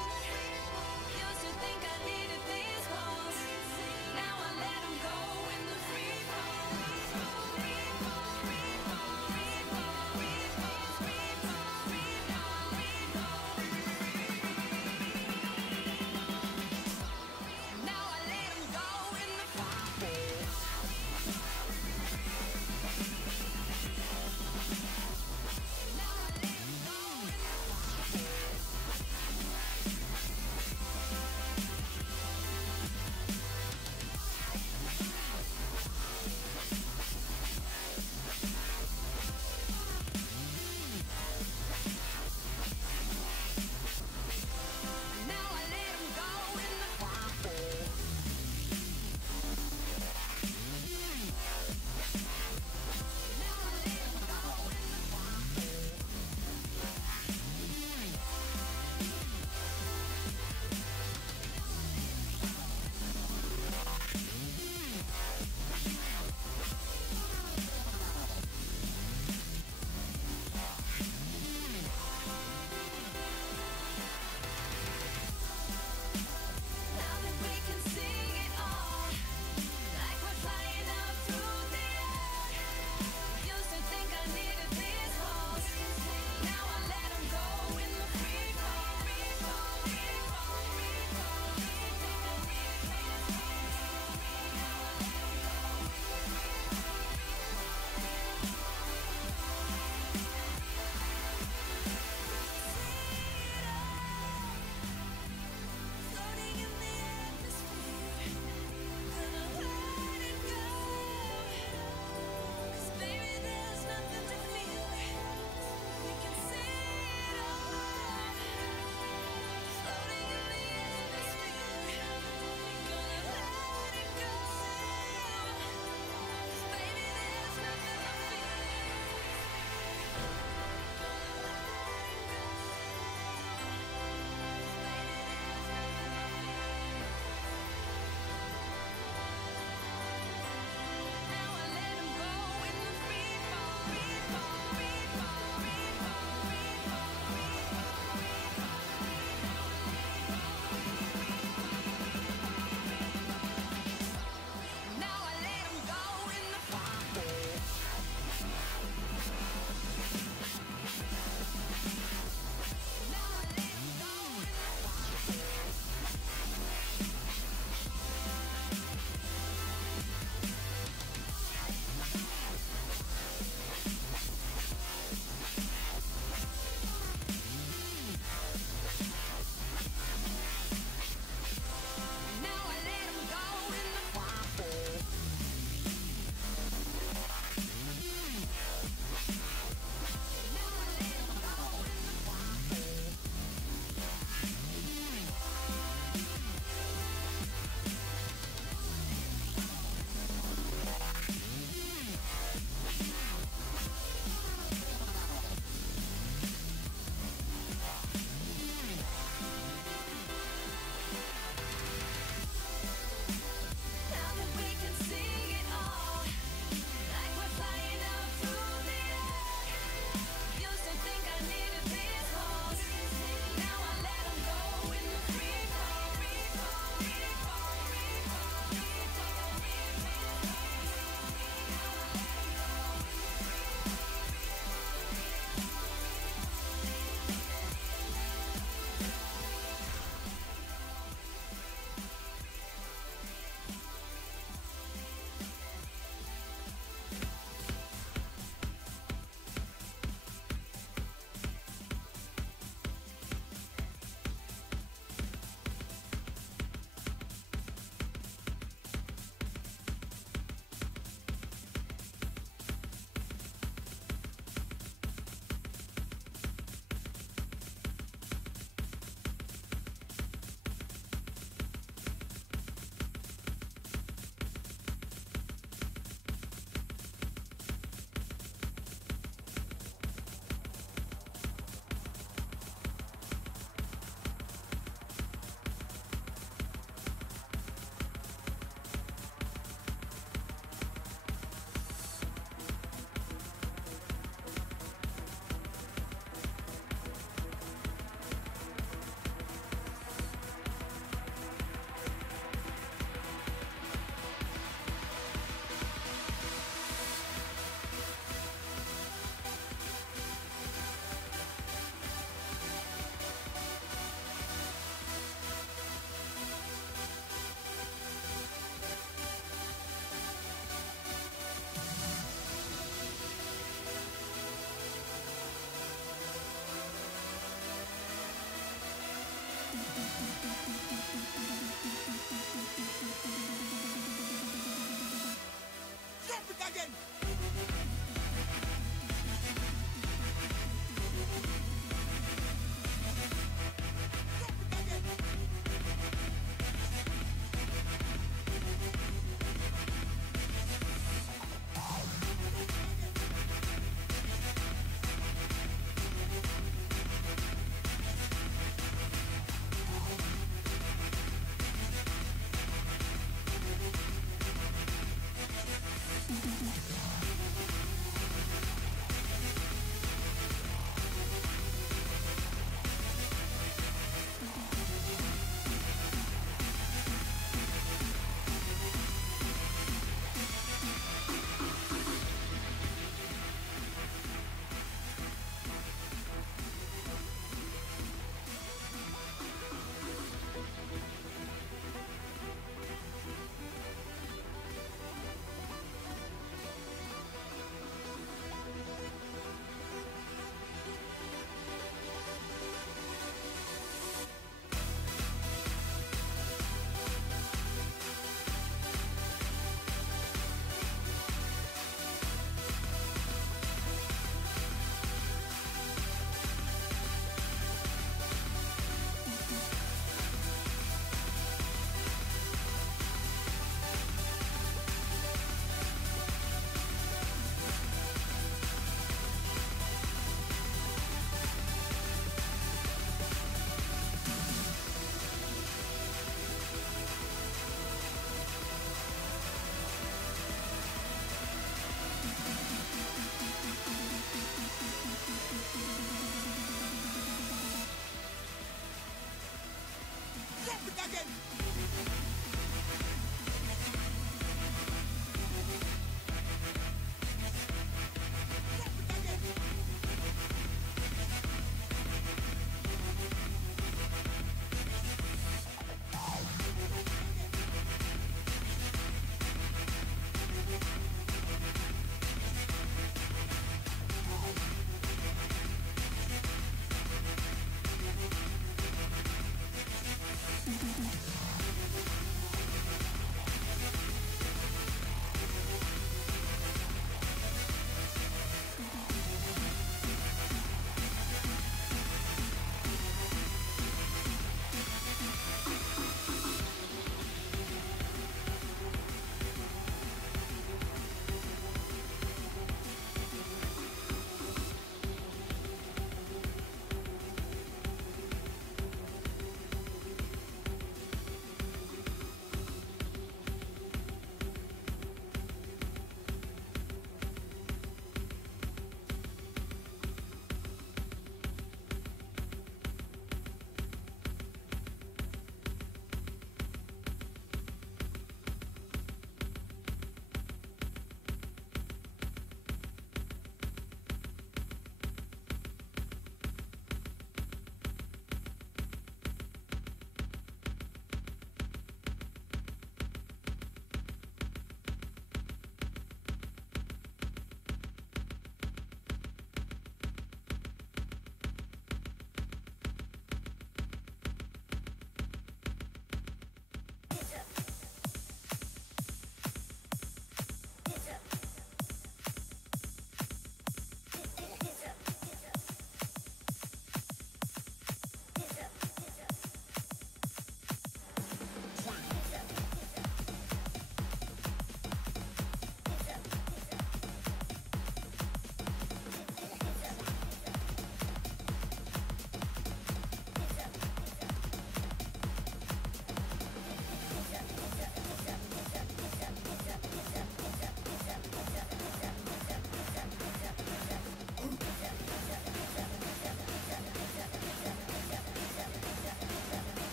Used to think I needed these walls. Now I let them go in the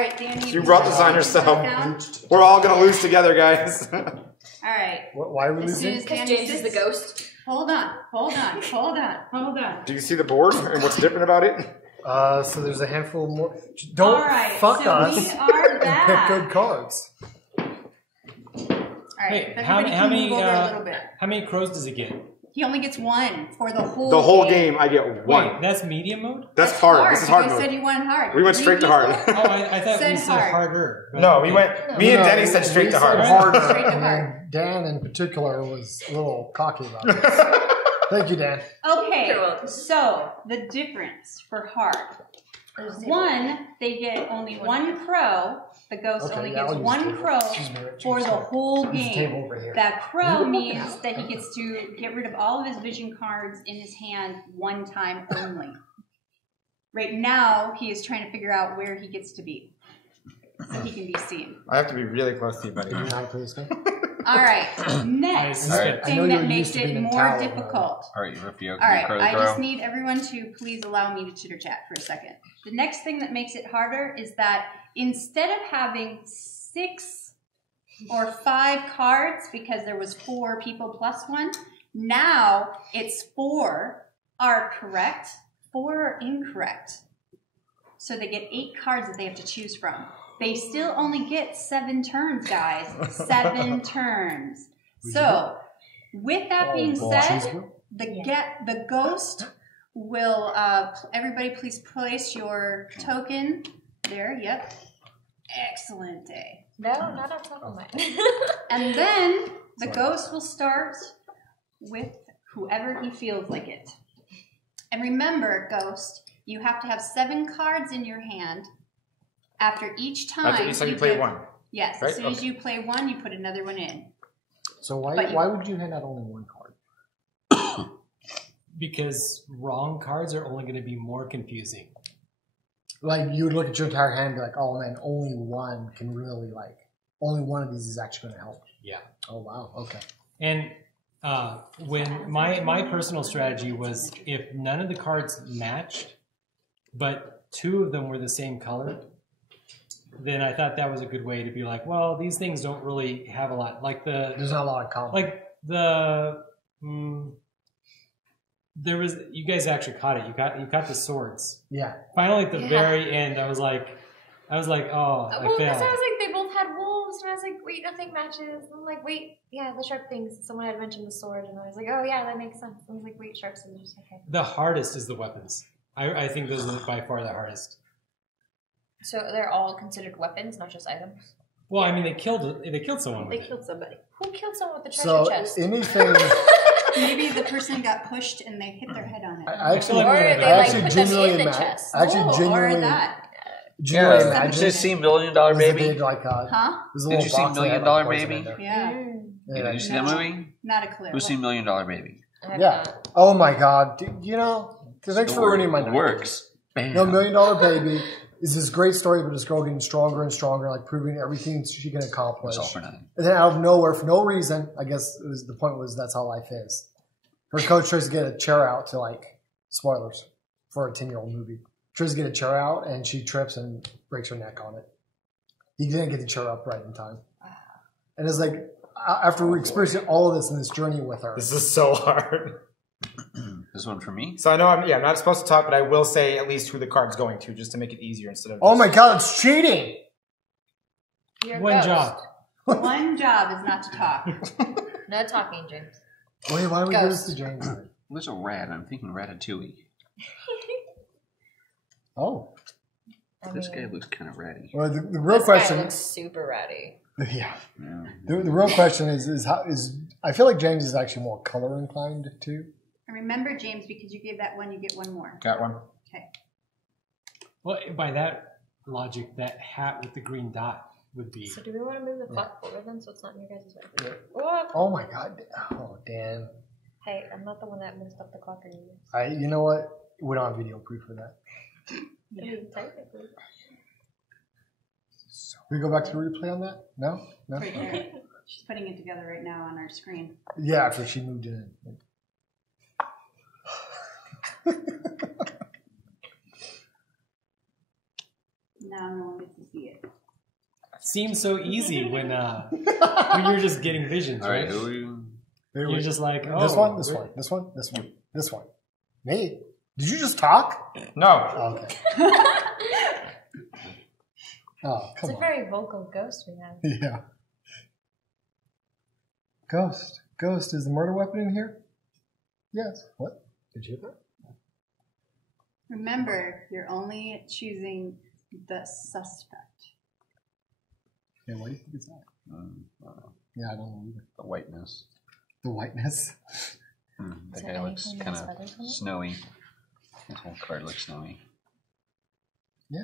right, Danny. You brought the sign yourself. Down. We're all gonna lose together, guys. All right. Why are we As soon losing? as Because Danny James is sits- the ghost. Hold on. Do you see the board and what's different about it? So there's a handful more. Don't All right, fuck so us. we are Pick back. good cards. All right, Wait, if how everybody how can many move over a little bit. how many crows does it get? He only gets one for the whole The whole game, I get one. Wait, that's medium mode? That's hard. This is hard You guys said mode. you went hard. We went straight to hard. Oh, I thought Said we said hard. harder. but No, we okay. went. Me and Denny said straight to hard. Harder. Straight to and hard. then Dan in particular was a little cocky about this. Thank you, Dan. Okay, You're welcome. so the difference for hard. One, they get only one crow. The ghost Okay, only yeah, gets I'll use one table. crow Excuse me, Rich. for the whole Use the table game. over here. That crow means that he gets to get rid of all of his vision cards in his hand one time only. Right now, he is trying to figure out where he gets to be so he can be seen. I have to be really close to you, buddy. Can I please go? All right, next All right. I know thing you're that makes used to it being in more tower mode. difficult. All right, you rip you All right, crow I crow. just need everyone to please allow me to chitter chat for a second. The next thing that makes it harder is that instead of having 6 or 5 cards, because there was 4 people plus 1, now it's 4 are correct, 4 are incorrect. So they get 8 cards that they have to choose from. They still only get 7 turns, guys. 7 turns. So, with that being said, the ghost will, everybody please place your token there, yep. Excellent day. No, not on top of mine. And then the ghost will start with whoever he feels like it. And remember, ghost, you have to have 7 cards in your hand. After each time, After each time you play one. Yes, Right? as soon as you play one, you put another one in. So But you- why would you hand out only one card? Because wrong cards are only going to be more confusing. Like you would look at your entire hand and be like, oh man, only one can really only one of these is actually going to help. Yeah. Oh wow, okay. And when my personal strategy was if none of the cards matched, but 2 of them were the same color, then I thought that was a good way to be like, well, these things don't really have a lot. Like There's not a lot of common. like the there was, you guys actually caught it. You got the swords. Yeah. Finally, at the Yeah. very end, I was like, oh, I Well, because failed. I was like, they both had wolves, and I was like, wait, nothing matches. I'm like, wait, yeah, the sharp things. Someone had mentioned the sword, and I was like, oh yeah, that makes sense. I was like, wait, sharp scissors, okay. The hardest is the weapons. I think those are by far the hardest. So they're all considered weapons, not just items. Well, I mean, they killed someone with They it. killed somebody. Who killed someone with the So treasure chest? anything, Maybe the person got pushed and they hit their head on it. I actually, Or I they I like actually put them genuinely in the imagine. chest. I actually or genuinely, that. genuinely Did imagine. you see $1 Million Baby? Did, like, Huh? there's a Did little you see box that had, $1 Million like, poison Baby? in there. Yeah. Yeah, Did you see that No. movie? Not a clue. Who's seen $1 Million Baby? I have Yeah. not. Oh my god. You know, thanks for ruining my night. Works. Bam. No, $1 Million Baby is this great story about this girl getting stronger and stronger, like proving everything she can accomplish. It's all for nothing. And then out of nowhere, for no reason, I guess the point was that's how life is. Her coach tries to get a chair out to, like, spoilers for a 10-year-old movie. Tries to get a chair out and she trips and breaks her neck on it. He didn't get the chair up right in time. And it's like, after experiencing all of this in this journey with her. This is so hard. This one for me? So I know I'm not supposed to talk, but I will say at least who the card's going to, just to make it easier instead of. Oh my god, it's cheating! You're a One ghost. job. One job is not to talk. No talking, James. Wait, why do we do this Ghost. to James? What's a rat? I'm thinking Ratatouille. Oh. This guy looks kind of ratty. Well, the real This question. guy looks super ratty. Yeah. Yeah. The real question is I feel like James is actually more color inclined too. And remember, James, because you gave that one, you get one more. Got one. Okay. Well, by that logic, that hat with the green dot would be. So do we want to move the clock forward then so it's not in your guys' way? Yeah. What? Oh my god. Oh Dan. Hey, I'm not the one that messed up the clock or anything. You know what? We don't have video proof for that. I mean, technically. Can we go back to the replay on that? No? No? Right there. She's putting it together right now on our screen. Yeah, after she moved in. Now no one gets to see it. seems so easy when you're just getting visions, All right, right? who are you? You're just like, oh, This one, this one, this one, this one, this one. Me? Did you just talk? No. Okay. Oh, It's come a on. very vocal ghost we have. Yeah. Ghost. Ghost, is the murder weapon in here? Yes. What? Did you hear that? Remember, you're only choosing the suspect. Yeah, why do you think it's that? I don't know. Yeah, I don't know either. The whiteness. The whiteness. That Is guy there looks anything kind that's better of than it? snowy. This whole card looks snowy. Yeah.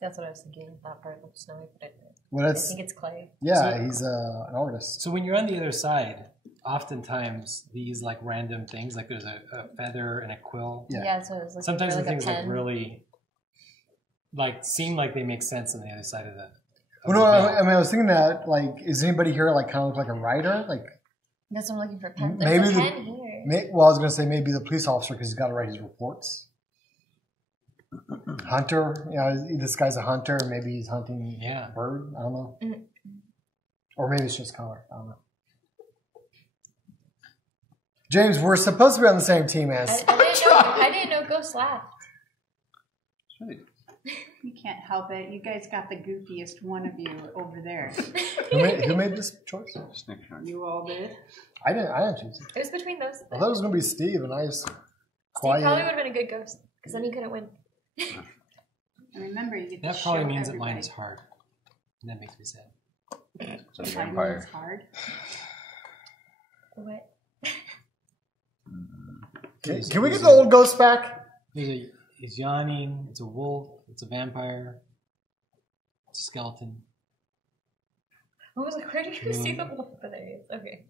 That's what I was thinking. That part looks snowy, but Well, I that's, think it's clay. yeah, he's an artist. So when you're on the other side, oftentimes these like random things, like there's a feather and a quill. Yeah. So it's like Sometimes the like a things like pen. really like seem like they make sense on the other side of the. Well, no, I mean, I was thinking that, like, is anybody here, like, kind of look like a writer? Like, That's what I'm looking for. Pen. maybe There's a the- pen here. well, I was going to say maybe the police officer because he's got to write his reports. Hunter, you know, this guy's a hunter. Maybe he's hunting Yeah. a bird. I don't know. Mhm. Or maybe it's just color. I don't know. James, we're supposed to be on the same team as. I didn't know ghosts laughed. You can't help it. You guys got the goofiest one of you over there. Who made this choice? You all did. I didn't choose it. It was between those. I thought it was going to be Steve, and I just Steve quiet. probably would have been a good ghost because then he couldn't win. And remember, you get to That probably show means that everybody. mine is hard. And that makes me sad. It's a Mine vampire. is hard. What? Can we get the old ghost back? He's yawning. It's a wolf. It's a vampire. It's a skeleton. I was like, where do you see the wolf? But there he is. Okay.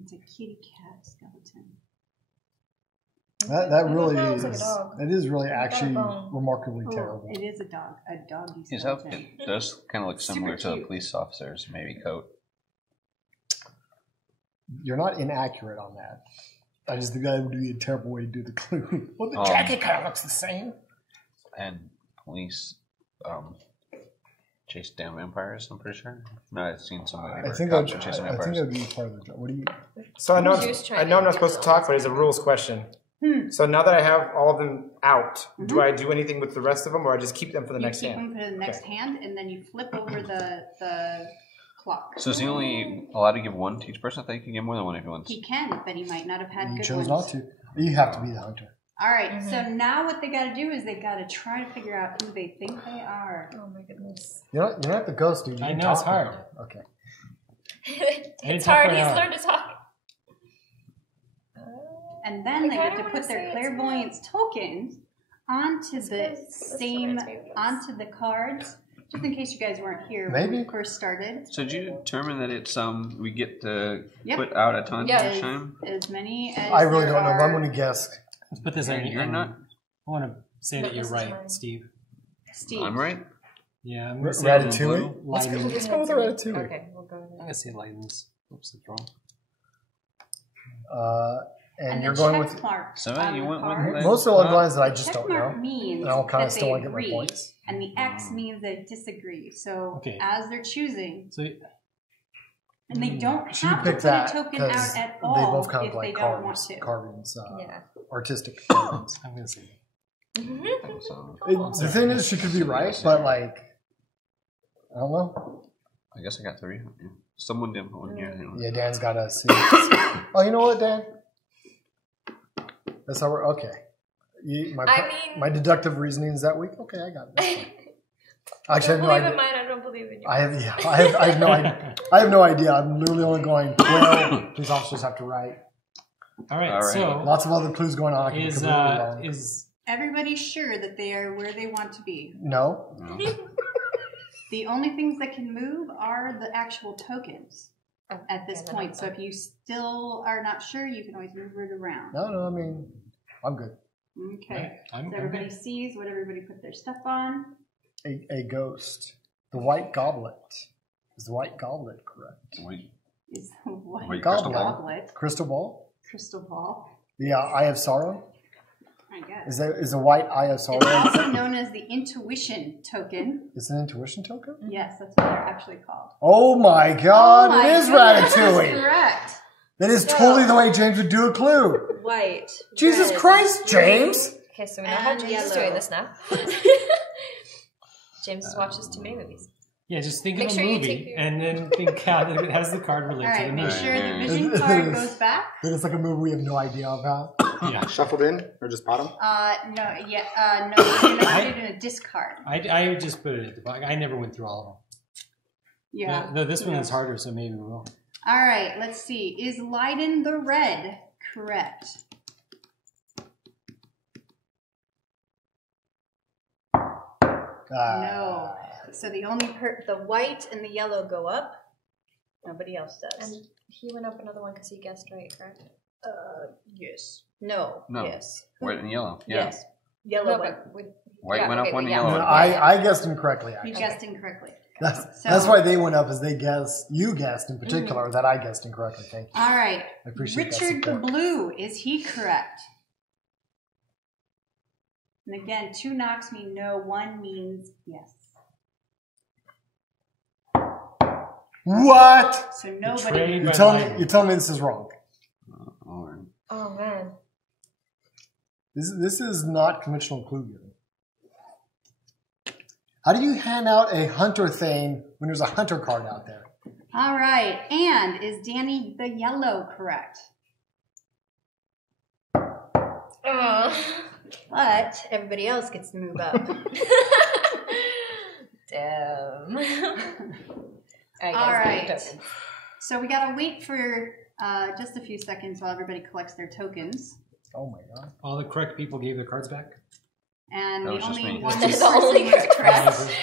It's a kitty cat skeleton. That really That is. looks like a dog. That is really got a actually bone. remarkably Oh, terrible. it is a dog. A doggy His skeleton. outfit does kind of look Super similar to the cute. police officer's maybe coat. You're not inaccurate on that. I just think that would be a terrible way to do the clue. Well, the Um, jacket kind of looks the same. And police chase down vampires, I'm pretty sure. No, I've seen somebody I where think cops that are chasing I think vampires. that would be part of the job. What do you? So I know He was trying I know I'm to not supposed to get talk, but it's a rules question. So now that I have all of them out, do I do anything with the rest of them, or I just keep them for the You next keep hand? them for the next hand, and then you flip over the clock. So is he only allowed to give one to each person? I thought you can give more than one if he wants. He can, but he might not have had You good chose ones. not to. You have to be the hunter. All right, so now what they got to do is they got to try to figure out who they think they are. Oh my goodness. You're not the ghost, dude. You I can know, it's talk hard. about it. Okay. It's talk hard. for an He's hour. learned to talk. And then I they get kinda to wanna put say their it's clairvoyance tokens onto the That's same, what it's onto the cards, just in case you guys weren't here Maybe. when we first started. So did you determine that it's we get to Yep. put out a ton Yeah. each time? As many as I really there don't know, but I'm are- going to guess. Let's put this on. You're not. I want to say No, that you're this is right, mine. Steve. Steve. I'm right. Yeah, I'm R- going to say Ratatouille? lightens. Let's go with the Ratatouille. Okay, we'll go with I'm that. going to say lightens. Oops, that's wrong. And the you're going check with mark So on you the went with card. that? most of the lines that I just Check don't mark know. means And I'll kind that of still they want to get my agree, points. and the X means they disagree. So Okay. as they're choosing, So and they don't So you have to pick put that a token because out at they all both kind if of they like don't want to. carvings, Yeah. artistic carvings. I'm going to say So, The thing is, she could be right, but like, I don't know. I guess I got 3. Yeah. Someone did one here. Yeah, Dan's got to see. Oh, you know what, Dan? That's how we're okay. My deductive reasoning is that week. Okay, I got it. That's fine. Actually, I have no believe in idea. mine. I don't believe in yours. I have no idea. I have no idea. I'm literally only going. Well, police officers have to write. All right. All right. So Lots of other clues going on. I can be completely wrong. is Everybody's sure that they are where they want to be. No. The only things that can move are the actual tokens at this Okay, then point. I'm So if you still are not sure, you can always move it around. No. I mean, I'm good. Okay. I'm So everybody sees what everybody put their stuff on. A ghost. The white goblet. Is the white goblet correct? Wait, Is the white Wait, crystal goblet, Crystal ball. crystal ball. The Eye of Sorrow. I guess. Is a white ISO? It's also known as the intuition token. It's an intuition token? Yes, that's what they're actually called. Oh my god, Oh my it is goodness, Ratatouille! correct. That is totally the way James would do a clue. White. Jesus red, Christ, James! Okay, so we know how And James is yellow. doing this now. James watches too many movies. Yeah, just think Make of a sure you movie take and then think how it has the card All related to right, the make movie. sure the vision card goes back. That is like a movie we have no idea about. Yeah. Shuffled in or just bottom? No, you're gonna put it in a discard. I just put it at the bottom. I never went through all of them. Yeah. No, this one is harder, so maybe we will. All right, let's see. Is Leiden the red correct? No. So the only The white and the yellow go up. Nobody else does. And he went up another one because he guessed right, correct? Yes. No. No. Yes. White and yellow. Yeah. Yes. Yellow No, went. but we, White went up one, yeah. yellow No, went up. I guessed incorrectly, you actually. guessed incorrectly. That's why they went up, as you guessed in particular, that I guessed incorrectly. Thank you. All right. I appreciate that Richard the support. Blue, is he correct? And again, 2 knocks mean no, 1 means yes. What? So nobody. Betrayed. You tell me this is wrong. Or Oh man. This is not conventional clue giving. How do you hand out a hunter thing when there's a hunter card out there? All right. And is Danny the Yellow correct? But everybody else gets to move up. Damn. All right. So we gotta wait for just a few seconds while everybody collects their tokens. Oh my god. All the correct people gave their cards back. And That the was just only me. one That's person the only was correct. Probably.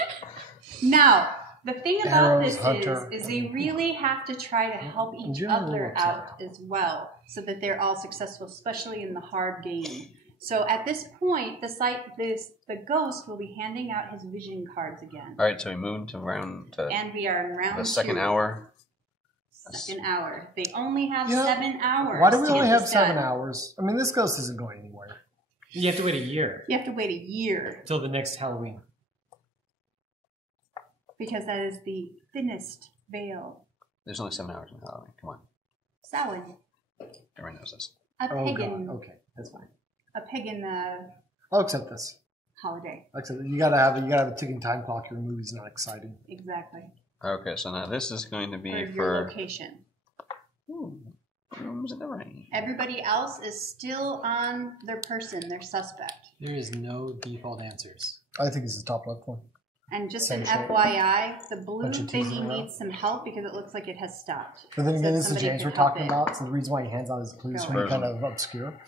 Now, the thing about Arrows, this Hunter. is they really have to try to help each You're a little other upset. out as well, so that they're all successful, especially in the hard game. So at this point, the ghost will be handing out his vision cards again, all right, so we moved to round to and we are in round the second 2. hour. Second hour. They only have Yeah. 7 hours. Why do we to only get have this 7 done. hours? I mean, this ghost isn't going anywhere. You have to wait a year You have to wait a year till the next Halloween. because that is the thinnest veil. There's only 7 hours in Halloween. Come on, Samhain, everyone knows this. a Oh pagan, god. Okay, that's fine. a pagan I'll accept this. holiday. I'll accept it. You gotta have a ticking time clock. Your movie's not exciting. Exactly. Okay, so now this is going to Or be your for location. rooms in the rain. Everybody else is still on their person, their suspect. There is no default answers. I think it's the top left one. And just Same an shape. FYI, the blue Bunch of T's in thingy a row. needs some help because it looks like it has stopped. But then So again, this is somebody James could we're help talking it. about, so the reason why he hands out his clues Go. are kind of obscure.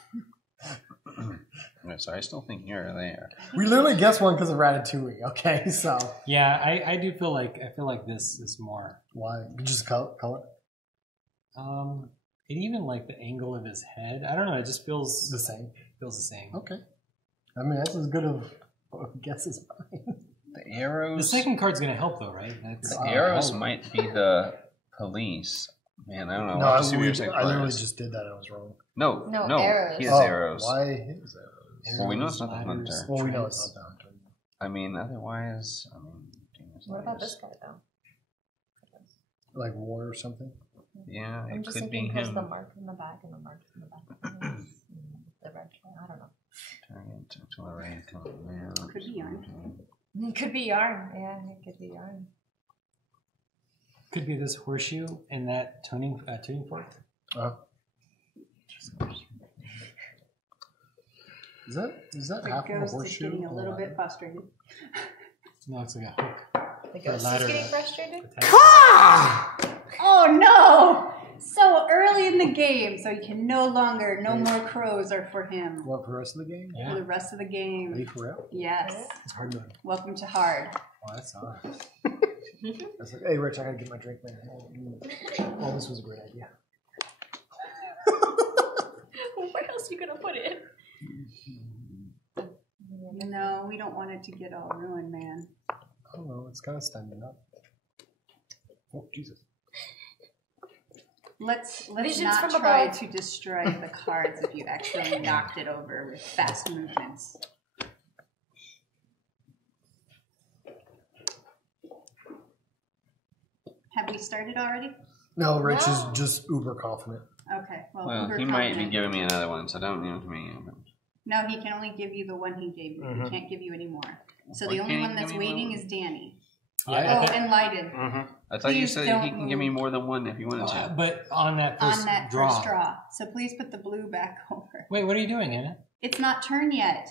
Right, so I still think you're there. We literally guessed one because of Ratatouille. Okay, so Yeah, I do feel like this is more. why? Just color. And even like the angle of his head. I don't know. It just feels The same. the same. Okay. I mean, that's as good of a guess as mine. The The arrows. second card's gonna help though, right? That's, The arrows might be the police. Man, I don't know. No, I'll have to see what your second I literally card is. just did that. I was wrong. No, No, no, arrows. he has Oh, arrows. Why his arrows? Well, we know it's not the ladders, hunter. Well, we know traps. it's not the hunter. I mean, otherwise, What about this guy though? Like war or something. Yeah, I'm it just could be thinking because him. the mark in the back and the mark in the back. The red one. I don't know. Turn into a rain coming down. Could be yarn. It could be yarn. Yeah, it could be yarn. Could be this horseshoe and that tuning fork. Is that The half of a ghost is horseshoe? getting a or little what? bit frustrated. No, it's like a hook. The ghost ladder is getting to- frustrated. Oh no! So early in the game, so you can no more crows are for him. What for the rest of the game? For Yeah. the rest of the Are game. you for real? Yes. It's hard to. Welcome to hard. Oh, that's hard. That's like, hey, Rich, I gotta get my drink, man. Oh, this was a great idea. Where else are you gonna put it? No, we don't want it to get all ruined, man. I don't know. It's kind of standing up. Oh, Jesus. Let's Visions not from try above. to destroy the cards if you actually knocked it over with fast movements. Have we started already? No, Rich is No. just uber confident. Okay. Well, uber he might be confident. giving me another one, so don't know to me. No, he can only give you the one he gave you. He can't give you any more. So Why the only can't he one that's give me waiting one? is Danny. I Oh, think- and Leiden. I thought you Please said don't he can give me move. more than one if he wanted to. but on that first On that draw. first draw. So please put the blue back over. Wait, what are you doing, Anna? It's not turn yet.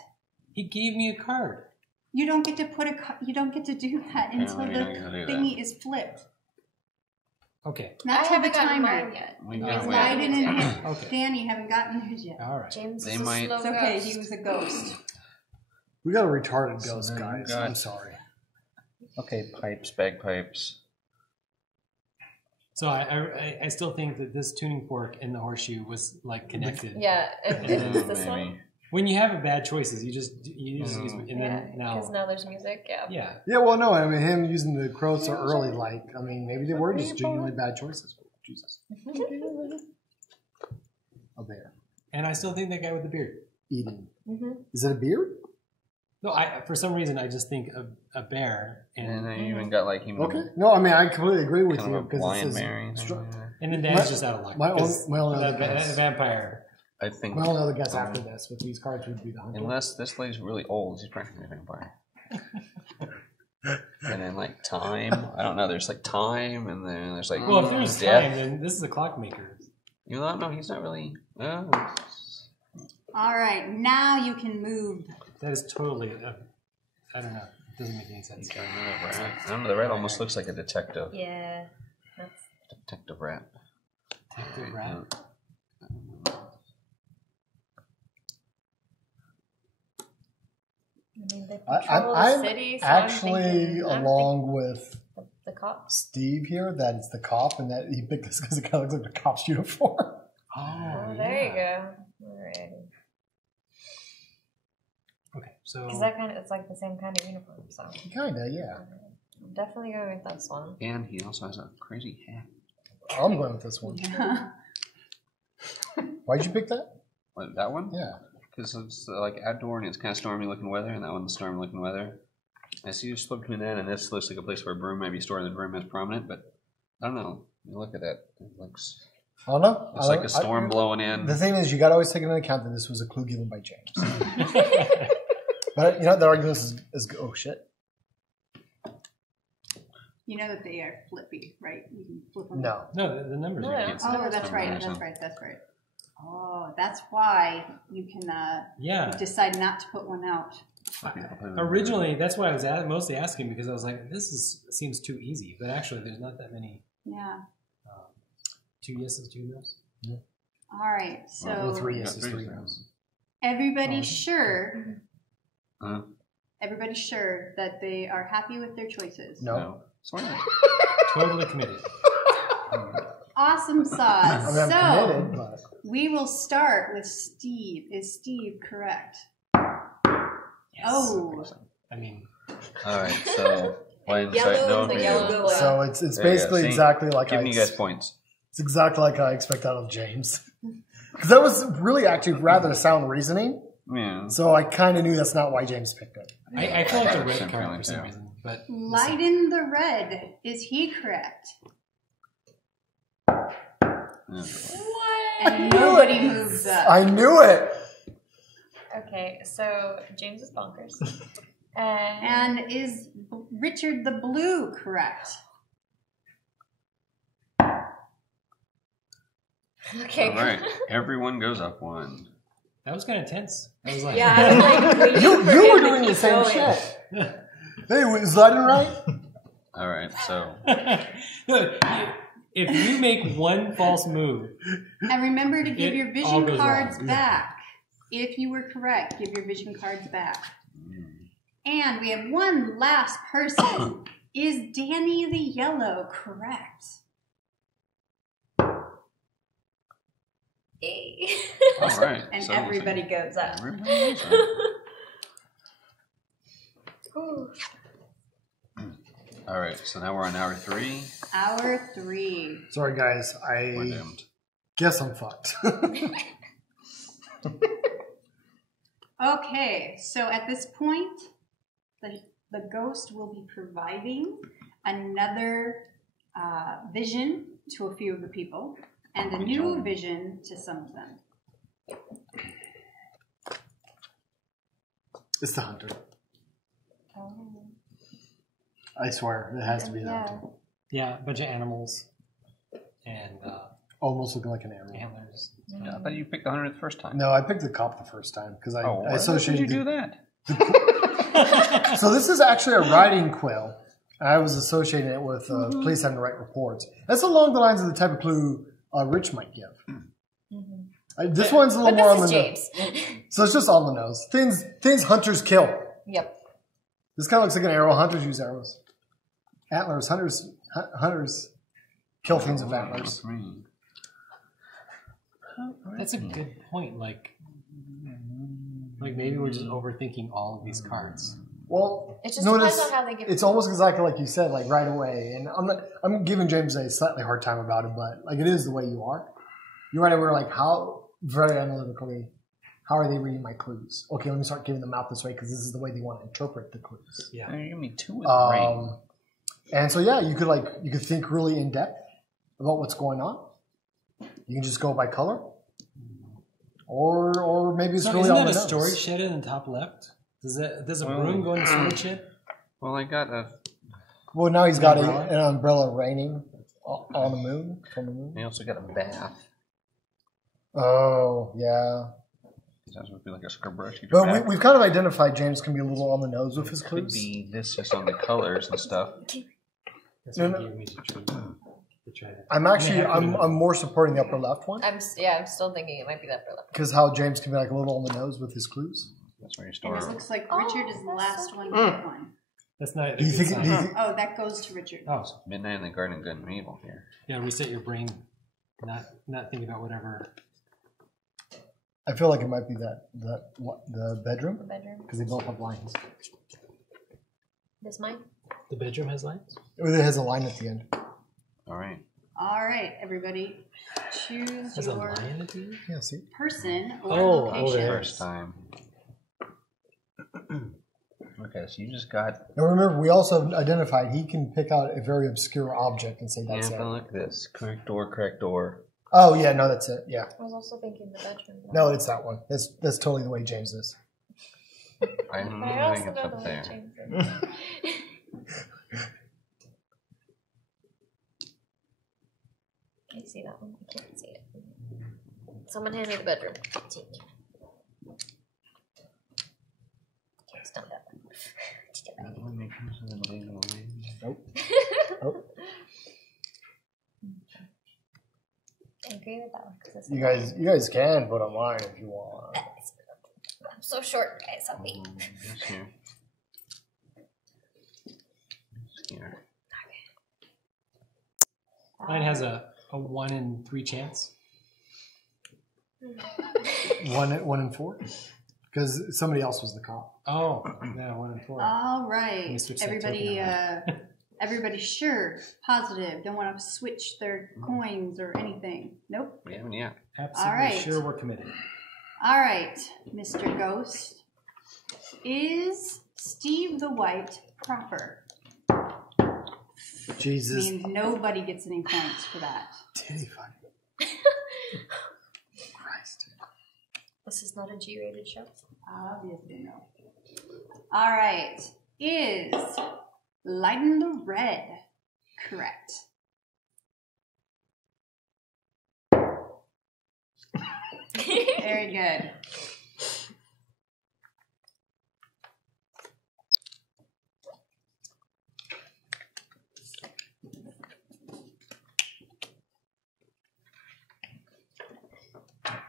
He gave me a card. You don't get to put you don't get to do that until we the don't get to do that. thingy is flipped. Okay. Not I till the haven't gotten timer. mine yet. We Oh, gotta wait. Leiden wait. and Okay. Danny haven't gotten his yet. All right. James They is a might- slow It's okay. ghost. He was a ghost. We got a retarded So ghost, then you guys. got- I'm sorry. Okay, pipes, bagpipes. So I still think that this tuning fork and the horseshoe was like connected. Yeah, and it's this Maybe. one. When you have bad choices, you just use and Yeah, then because now now there's music. Yeah. yeah. Yeah, well, no, I mean, him using the crow so early, like, I mean, maybe they were just genuinely bad choices. Jesus. A bear. And I still think that guy with the beard. Eating. Mm-hmm. Is it a beard? No, I for some reason I just think of a bear And and then you even got like even Okay. No, I mean, I completely agree with kind you of a because blind it says Mary. and then Dan's My- just out of luck. my because only other that guess. vampire. I think my only other guess after this with these cards would be the hunter. unless this lady's really old, she's practically a vampire. And then like time, I don't know. There's like time, and then there's like Well, if there's death. time, then this is a clockmaker. You know, no, he's not really. All right. Now you can move. That is totally. I don't know. It doesn't make any sense. I don't know. The rat almost looks like a detective. Yeah. That's, Detective rat. Detective rat. I mean, they control the I'm city, so actually, I'm thinking, along with the cops. Steve here, that it's the cop and that he picked this because it kind of looks like the cop's uniform. Oh, there you go. All right. Okay, so Because that kind of, it's like the same kind of uniform, so. Kinda, yeah. I'm definitely going with this one. And he also has a crazy hat. I'm going with this one. Why'd you pick that? What, that one? Yeah. Because it's like outdoor and it's kind of stormy looking weather, and that one's stormy looking weather. I see you split between that and this looks like a place where a broom might be stored and the broom is prominent, but I don't know. You look at that. It looks I don't know. it's like a storm blowing in. The thing is, you got to always take into account that this was a clue given by James. But you know, the argument is oh shit. You know that they are flippy, right? You can flip them. No. no, the numbers No, are no. can't. Oh, that's right. Combination. That's right. That's right. Oh, that's why you can Yeah. decide not to put one out. Originally, that's why I was mostly asking because I was like, this seems too easy, but actually, there's not that many. Yeah. 2 yeses, 2 nos. All right. So Well, 3 Yeah, yeses, 3 no's. everybody's sure. Huh? Everybody's sure that they are happy with their choices. No. Sort of. Totally committed. Awesome sauce. I mean, I'm So committed, but we will start with Steve. Is Steve correct? Yes. Oh. I mean, All right, so blind Yellow sight, no is a view. yellow go so out. it's There you go. basically See? exactly like Giving you guys points. it's exactly like I expect out of James. Because that was really actually rather sound reasoning. Yeah. So I kind of knew that's not why James picked it. I feel like the red Same card feeling, for some too. reason, but Leiden the red. Is he correct? Yeah. And nobody moves up. I knew it. Okay, so James is bonkers. And is Richard the blue correct? Okay. All right, everyone goes up one. that was kind of tense. I was like, Yeah, I was like, waiting You for were him to doing the keep same going. shit. Hey, was Leiden right? All right, so if you make one false move, And remember to give It your all vision goes cards wrong. back. If you were correct, give your vision cards back. And we have one last person. Is Danny the yellow correct? all right, And so everybody goes up. everybody goes up. Ooh. All right, so now we're on hour 3. Hour 3. Sorry, guys. We're I doomed. guess I'm fucked. Okay, so at this point, the ghost will be providing another vision to a few of the people and a new vision to some of them. It's the hunter. Oh. I swear, it has to be the Yeah. hunter. Yeah, a bunch of animals and Almost looking like an animal. antlers. Yeah, I thought you picked the hunter the first time. No, I picked the cop the first time because I Why did associated. you do that? So this is actually a riding quill. I was associating it with police having to write reports. That's along the lines of the type of clue Rich might give. This one's a little But more on this the is nose. James. So it's just on the nose. Things hunters kill. Yep. This kind of looks like an arrow. Hunters use arrows. Antlers. Hunters kill things with antlers. That's a good point. Like maybe we're just overthinking all of these cards. Well, It just depends notice on how they give it's it. almost exactly like you said, like right away. And I'm giving James a slightly hard time about it, but like it is the way you are. You're right away, like how very analytically, how are they reading my clues? Okay, let me start giving them out this way because this is the way they want to interpret the clues. Yeah. You give me 2 with the ring. And so yeah, you could think really in depth about what's going on. You can just go by color, or maybe it's So really isn't on that a the nose. storage shed in the top left? Does a broom go in the storage shed? Well, I got a. Well, now he's got Umbrella? an umbrella raining on the moon from the moon. I also got a bath. Oh yeah. Sometimes it would be like a scrub brush. You But bath. we've kind of identified James can be a little on the nose with his Could clues. be this just on the colors and stuff. That's No, what no. gave me to try that. I'm more supporting the upper left one I'm still thinking it might be that for left. because how James can be like a little on the nose with his clues. That's where you And store it them. looks like Oh, Richard is the that's last so one cute. to get one. That's not. Do you think? Do you think Oh, that goes to Richard. Oh, Midnight in the Garden of Good and Evil here. yeah. Reset your brain. Not think about whatever. I feel like it might be the bedroom The bedroom. because they both have lines. This mine? The bedroom has lights. Or it has a line at the end. All right. All right, everybody, choose Has a your lion at the end. Yeah, see. person or Oh, location. there. First time. Okay, so you just got. And remember, we also identified he can pick out a very obscure object and say Yeah, that's but it. look at this. Correct door. Oh yeah, no, that's it. Yeah, I was also thinking the bedroom. no, it's that one. That's totally the way James is. I don't know I how also it gets know the up way there. James is. Can you see that one? I can't see it. Someone hand me the bedroom. Take. James, don't do that. Nope. I agree with that one. 'Cause it's You guys can put on mine if you want. I'm so short, guys. Help me. This here. This here. Mine has a 1 in 3 chance. 1 in 4, because somebody else was the cop. Oh, yeah, 1 in 4. All right, Let me switch that everybody. token Everybody, sure, positive. Don't want to switch their coins or anything. Nope. We haven't yet. Absolutely all right. sure we're committed. All right, Mr. Ghost. Is Steve the White proper? Jesus. Means nobody gets any points for that. Titty fuck. Christ. This is not a G-rated show. Obviously, no. All right. Is Lighten the Red correct? Very good.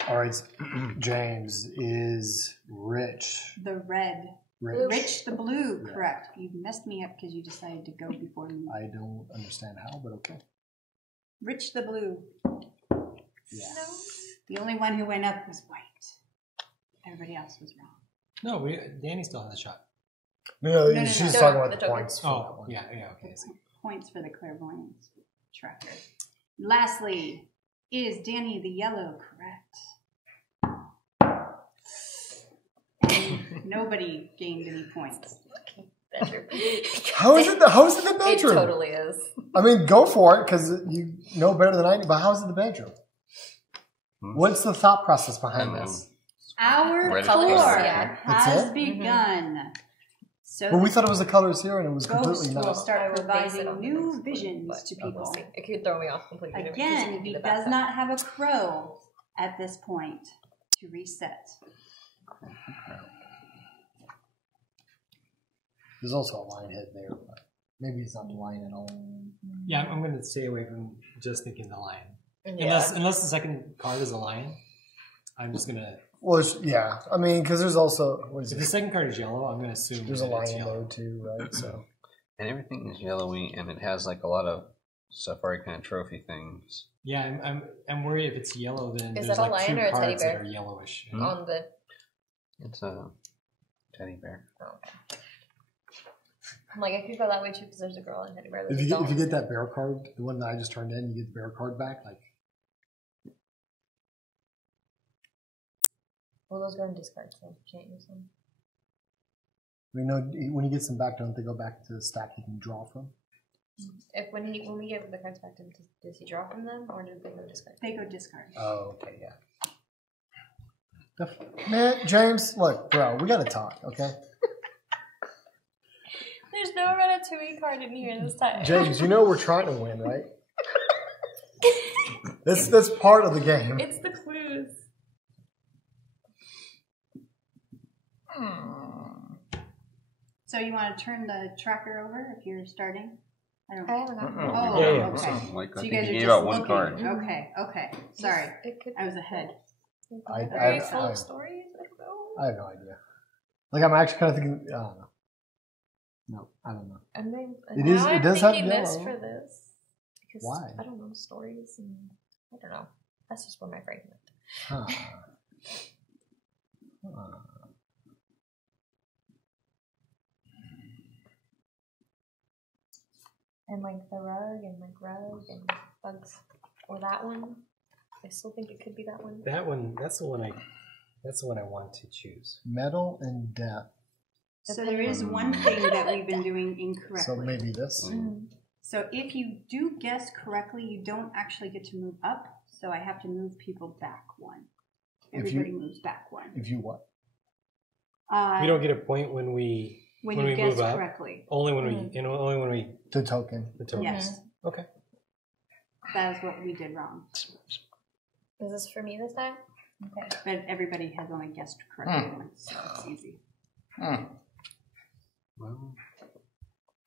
All right, James is Rich. The red. Rich the blue, correct. You messed me up because you decided to go before me. I don't understand how, but okay. Rich the blue. Yeah. The only one who went up was white. Everybody else was wrong. No, Danny still has a shot. No, no, she's no. talking about The the token. points. for that Oh, one. yeah, okay. Points for the clairvoyance. tracker. Lastly, is Danny the yellow correct? And nobody gained any points. Bedroom. How is it the It bedroom? totally is. I mean, go for it because you know better than I do. But how's it the bedroom? What's the thought process behind this? Our Ready tour for it. Yeah. has That's begun. So Well, we thought it was the colors here, and it was Ghost completely will not. start I will base it providing on the new next visions but to we'll people. see. It could throw me off completely. because it Again, could be he the does backup. not have a crow at this point to reset. There's also a lion head there, but maybe it's not the lion at all. Yeah, I'm going to stay away from just thinking the lion. Yeah. Unless the second card is a lion, I'm just going to... Well, yeah. I mean, because there's also what is If the it? second card is yellow, I'm going to assume There's a that it's lion yellow. there too, right? So And everything is yellowy, and it has like a lot of safari kind of trophy things. Yeah, I'm worried if it's yellow, then Is there's that a like lion two or a teddy cards that bear? are yellowish. On the It's a teddy bear. I'm like, I could go that way too because there's a girl in teddy bear. if you get that bear card, the one that I just turned in, you get the bear card back. Like, well, those go in discard, so can't use them. we know when he gets them back, don't they go back to the stack he can draw from? If when we give the cards back to him, does he draw from them or do they go discard? They go discard. Oh, okay, yeah. Man, James, look, bro, we gotta talk, okay? There's no Ratatouille card in here this time. James, you know we're trying to win, right? That's part of the game. It's the clues. So you want to turn the tracker over if you're starting? I don't. I haven't gotten it. Oh, Yeah. okay. Something like So I you think guys he are gave just out one looking. card. Okay. Sorry, It could I was ahead. I- Very I- full I- of stories. I don't know. I have no idea. Like, I'm actually kind of thinking, I don't know. No, I don't know. And then It is- now it I'm does have thinking this yellow. for this. Because Why? I don't know stories and I don't know. That's just where my brain went. Huh. And like the rug and bugs or that one. I still think it could be that one. That one, that's the one I want to choose. Metal and death. So there is one thing that we've been doing incorrectly. So maybe this. So if you do guess correctly, you don't actually get to move up. So I have to move people back one. If you- Everybody moves back one. If you what? We don't get a point when we when when you we guess move up? correctly. only when we The token. the token. Yes, Okay. that is what we did wrong. Is this for me this time? Okay. But everybody has only guessed correctly once, so it's easy. Well,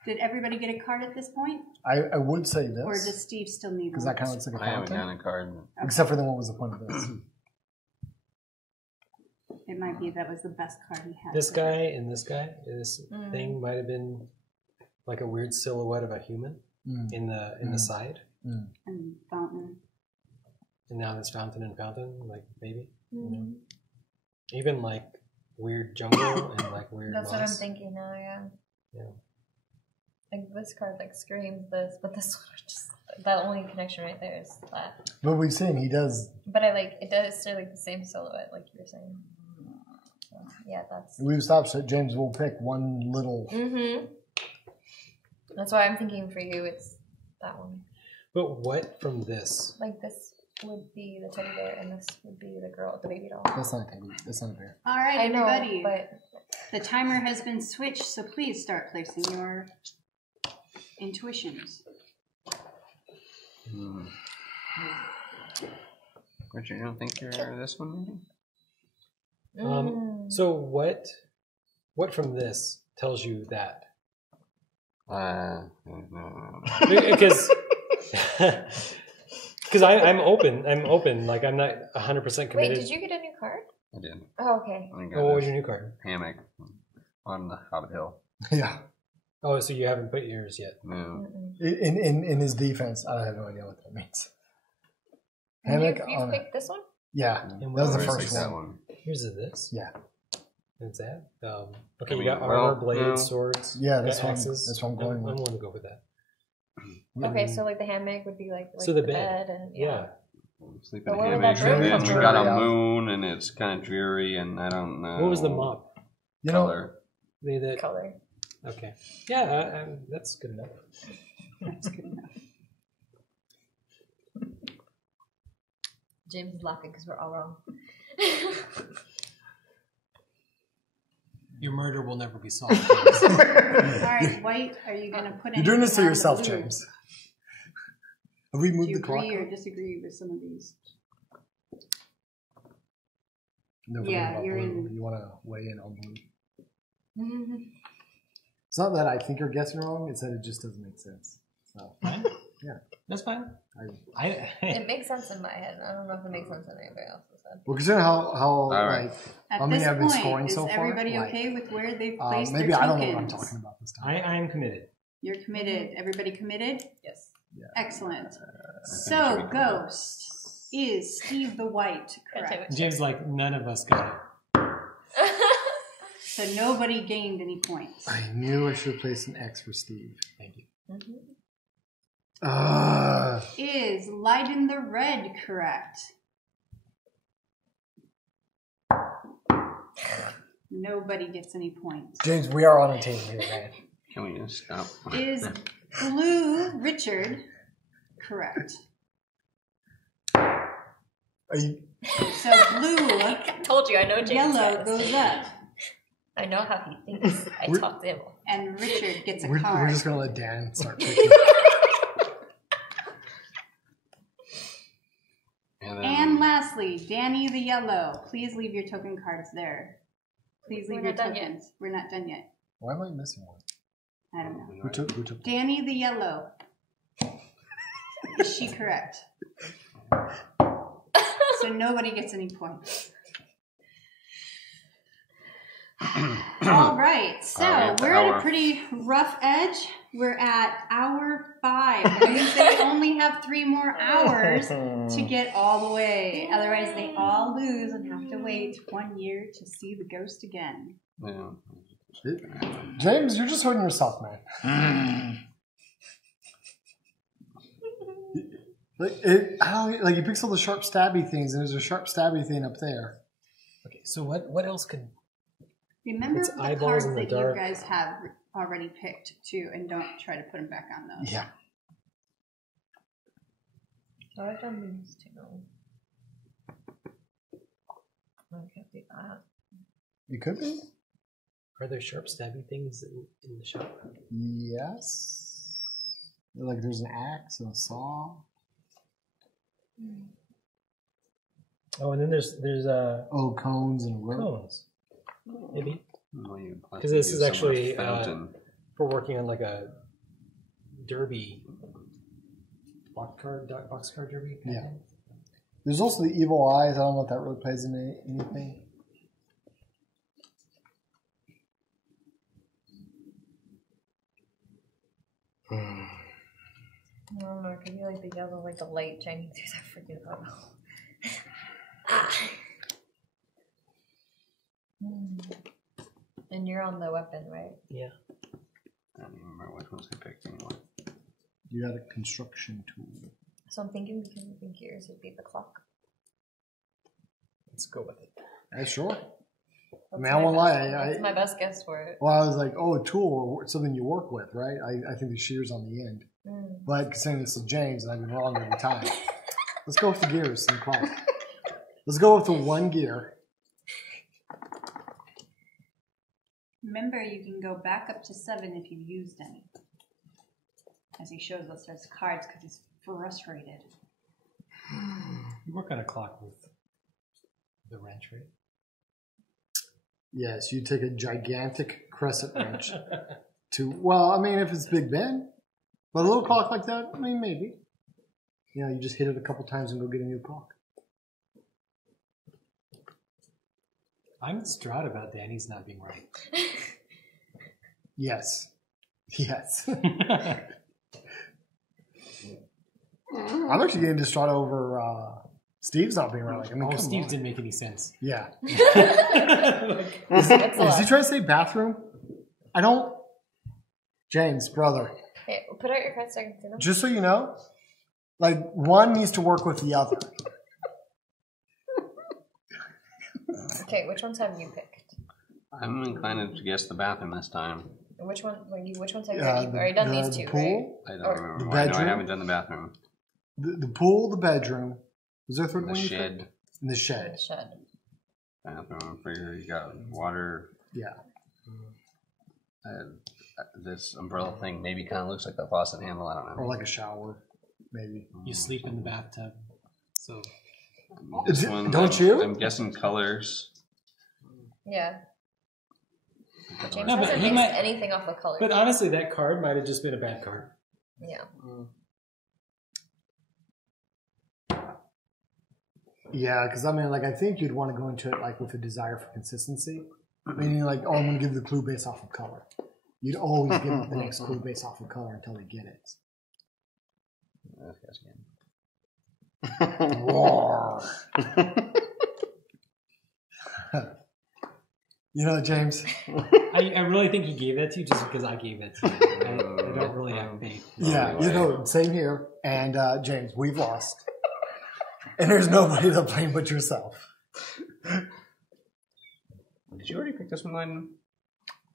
Did everybody get a card at this point? I would say Or does this. Steve still need Because one? that kind of looks like a I haven't fountain. gotten a card. Except for then, what was the point of this? It might be that was the best card he had. This guy and this thing might have been like a weird silhouette of a human in the side, And fountain. and now this fountain, like maybe you know? Even like weird jungle and like weird. That's what I'm moss. thinking now, yeah. Yeah. Like this card like screams this, but this one just the only connection right there is that. But we've seen he does. But it does still like the same silhouette, like you were saying. So, yeah, that's. We've stopped. So James will pick one little. That's why I'm thinking for you, it's that one. But what from this? Like this would be the teddy bear, and this would be the girl, the baby doll. That's not a teddy. That's not a bear. All right, I know, everybody. but The timer has been switched, so please start placing your intuitions. Richard, you don't think you're this one, maybe? So what from this tells you that? No. Because I'm open. Like I'm not 100% committed. wait, did you get a new card? I did. Oh, okay. I got Oh, what was this your new card? hammock on the Hobbit Hill. Yeah. Oh, so you haven't put yours yet? No. In his defense, I have no idea what that means. Hammock You on. picked this one? Yeah. And That was the Where's first that one. one? Here's this. Yeah. What's that? Okay, I you mean, got well, armor, blades, no. swords. Yeah, you that's got what axes. I'm going with. I'm willing to go with that. Okay, so like the hammock would be like So the bed bed. and Yeah. Sleep in a But where would that hammock, bird and then come we from? got a moon, and it's kind of dreary, and I don't know. What was the mop? You know, Color. The color. Okay. Yeah, that's good enough. That's good enough. James is laughing because we're all wrong. Your murder will never be solved. All right, White, are you going to put you're doing this to anything on yourself, the blue? James. Have we Do moved you the clock? agree or disagree with some of these? No, Yeah, about you're blue. in- You want to weigh in on blue? It's not that I think you're guessing wrong. It's that it just doesn't make sense. So, yeah. That's fine. It makes sense in my head. I don't know if it makes sense in anybody else's head. Well, considering how right. like At how many this I've been point, scoring is so far, everybody like, okay with where they've placed maybe their I don't know what I'm tokens? talking about this time. I am committed. You're committed. Everybody committed? Yes. Yeah. Excellent. should So, be cool. Ghost is Steve the White, correct? James, like, none of us got it. So nobody gained any points. I knew I should have placed an X for Steve. Thank you. Is Leiden the Red correct? Nobody gets any points. James, we are on a team here, man. Can we just stop? Is Blue Richard correct? Are you, So blue, I told you, I know James. yellow says. goes up, I know how he thinks. I We're- talked to him. and Richard gets a we're card. just gonna let Dan start picking. And lastly, Danny the Yellow. Please leave your token cards there. Please leave We're your not done tokens. We're not done yet. Why am I missing one? I don't know. Who took? Danny the Yellow. Is she correct? So nobody gets any points. All right, so we're at a pretty rough edge. We're at hour 5. That means they only have 3 more hours to get all the way. Otherwise, they all lose and have to wait 1 year to see the ghost again. Yeah. James, you're just hurting yourself, man. I don't like. He picks all the sharp stabby things, and there's a sharp stabby thing up there. Okay, so what else could... Remember It's the eyeballs cards in the that dark. you guys have already picked too, and don't try to put them back on those. Yeah. I've done these two. I can't do that. You could be. Are there sharp stabby things in the shop? Yes. Like there's an axe and a saw. Oh, and then there's Oh, cones and rope. cones. Maybe. Because this is actually, fountain. We're working on like a derby. Boxcar derby? kind of Yeah. thing. There's also the evil eyes. I don't know if that really plays into anything. I don't know. It could be like the yellow, like the light shining through that freaking photo. Ah. And you're on the weapon, right? Yeah. I don't even remember which ones I picked anyway. You got a construction tool. So I'm thinking because of the gears, it'd be the clock. Let's go with it. Yeah, sure. That's mean, I won't my lie, best- I- That's my best guess for it. Well, I was like, oh, a tool or something you work with, right? I think the shear's on the end. But considering this is James and I've been wrong every time, let's go with the gears and the clock. Let's go with the one gear. Remember, you can go back up to 7 if you've used any. As he shows us his cards because he's frustrated. You work on a clock with the wrench, right? Yes, you take a gigantic crescent wrench to, well, I mean, if it's Big Ben, but a little clock like that, I mean, maybe. You know, you just hit it a couple times and go get a new clock. I'm distraught about Danny's not being right. Yes. Yes. I'm actually getting distraught over Steve's not being right. Like, I mean, Oh, come Steve's on. didn't make any sense. Yeah. That's a Is he lot. trying to say bathroom? I don't. James, brother. Hey, put out your cards so I can see them. Just so you know, like one needs to work with the other. Okay, which ones have you picked? I'm inclined to guess the bathroom this time. Which one? Which ones have you already done? These two, pool, I don't Or- remember. The Why. No, I bedroom? haven't done the bathroom. the pool, the bedroom. Was there a third The one? you picked? shed. And the right? shed. The shed. Bathroom. Figure you got water. Yeah. This umbrella thing maybe kind of looks like the faucet handle. I don't know. Or like a shower, maybe. You sleep in the bathtub. So This Is it- one, don't I'm, you? I'm guessing colors. Yeah. But James No, but hasn't he based might- anything off the color. but honestly, that card might have just been a bad card. Yeah. Yeah, because I mean, like, I think you'd want to go into it like with a desire for consistency, meaning like, oh, I'm going to give the clue based off of color. You'd always give the next clue based off of color until they get it. This guy's again. Roar. You know, James. I really think he gave that to you just because I gave that to you. I don't really have faith. Yeah, you know, same here. And James, we've lost, and there's nobody to blame but yourself. Did you already pick this one, Lyden?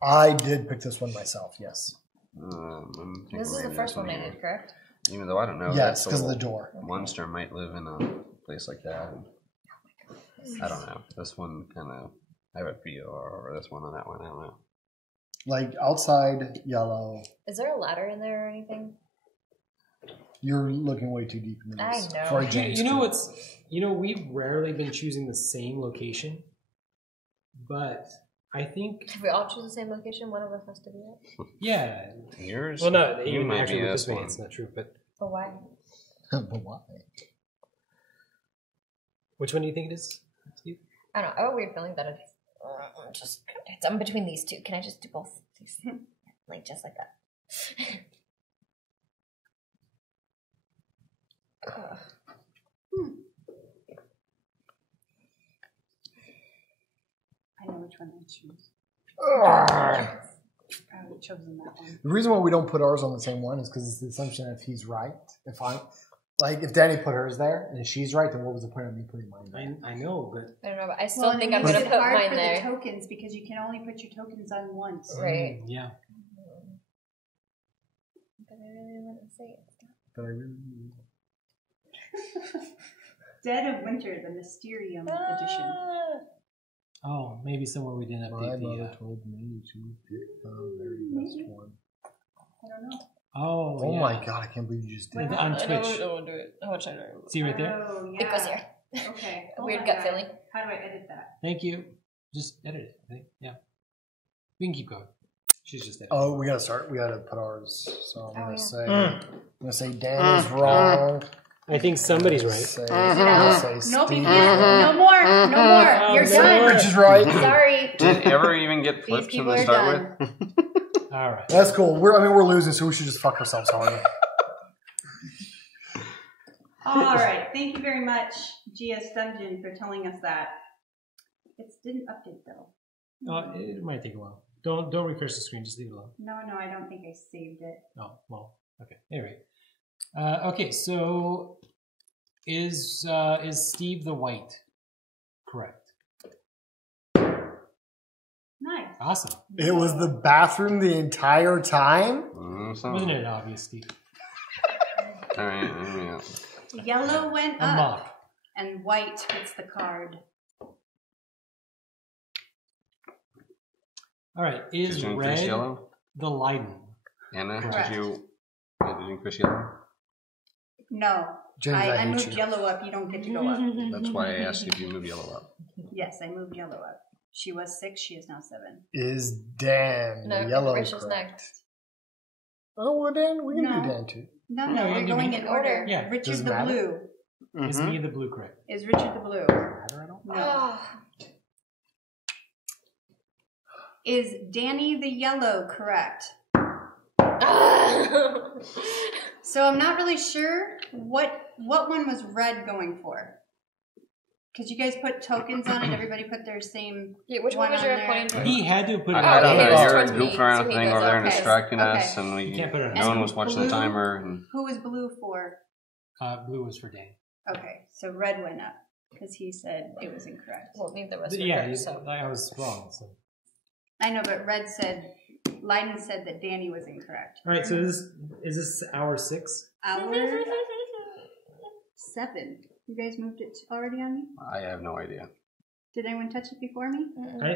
I did pick this one myself. Yes. This is the first one I did, correct? Even though I don't know. Yes, that because of the little door. monster might live in a place like that. I don't know. This one kind of. I have a feel, or this one or that one. I don't know. Like outside yellow. Is there a ladder in there or anything? You're looking way too deep into this. I know. For a You, James you know clue. what's? You know, we've rarely been choosing the same location, but I think If we all choose the same location, one of us has to be it. yeah. Yours? Well, no, you even might actually be with this this way, one. it's not true. But But why? But why? which one do you think it is, Steve? I don't know. I have a weird feeling that I'm between these two. Can I just do both? Please? Like, just like that. Ugh. I know which one I choose. Ugh. I would have chosen that one. The reason why we don't put ours on the same one is because it's the assumption that if he's right, if Danny put hers there and she's right, then what was the point of me putting mine there? I know, but I don't know, but I still Well, think it I'm makes going to it put hard mine for there. the tokens because you can only put your tokens on once. Right. yeah. But I really want to say it. But I really Dead of Winter, the Mysterium edition. Oh, maybe somewhere we didn't my update mother the. told me to pick the very best one. I don't know. Oh, Oh yeah. my god, I can't believe you just did And that. on I Twitch. don't want to do it. How much I know. See right there. Oh, yeah. It goes here. Okay. A hold weird on, gut guys. feeling. How do I edit that? Thank you. Just edit it. I think. Yeah. We can keep going. She's just editing. Oh, we gotta start. We gotta put ours. So I'm gonna yeah. say, I'm gonna say Dan is wrong. I think somebody's right. Say, No, I'm gonna say no, Steve because is wrong. no more. No more. You're no done. more. Rich is right. Sorry. Did it ever even get These flipped in people the are start done. with? All right. That's cool. We're losing, so we should just fuck ourselves hard. All right. Thank you very much, GS Dungeon, for telling us that. It didn't update though. It might take a while. Don't recurse the screen. Just leave it alone. No, I don't think I saved it. Oh well. Okay. Anyway. Okay. So is Steve the White correct? Nice. Awesome. It was the bathroom the entire time? Wasn't it obvious, Steve? All right. Yeah. Yellow went A up, mock. and white gets the card. All right. Did Is you increase red yellow? the Leiden? Anna, Correct. did you increase yellow? No. James, I I hate moved you. yellow up. You don't get to go up. That's why I asked if you move yellow up. Yes, I moved yellow up. She was 6. She is now 7. Is Dan No, the yellow Rich is correct? next. Oh, well, Dan, we can No. do Dan too. No, No, we're you going mean- in order. Yeah. Richard Doesn't the matter. Blue. Is me the blue correct? Is Richard the Blue? No. Oh. Is Danny the Yellow correct? So I'm not really sure what one was red going for. Because you guys put tokens on it, everybody put their same. Yeah, which one was your there. pointing to? He had to put it I don't okay, know. it was You're towards me, goofing around so with he the thing goes, over there and okay. distracting Okay. us, and we Can't put it on. no one was watching the Blue? timer. And Who was blue for? Blue was for Dan. Okay, so red went up because he said it was incorrect. Well, neither was Yeah, her, so. I was wrong. So. I know, but red said, Leiden said that Danny was incorrect. All right, so is this hour 6? Hour 7. You guys moved it already on me? I have no idea. Did anyone touch it before me?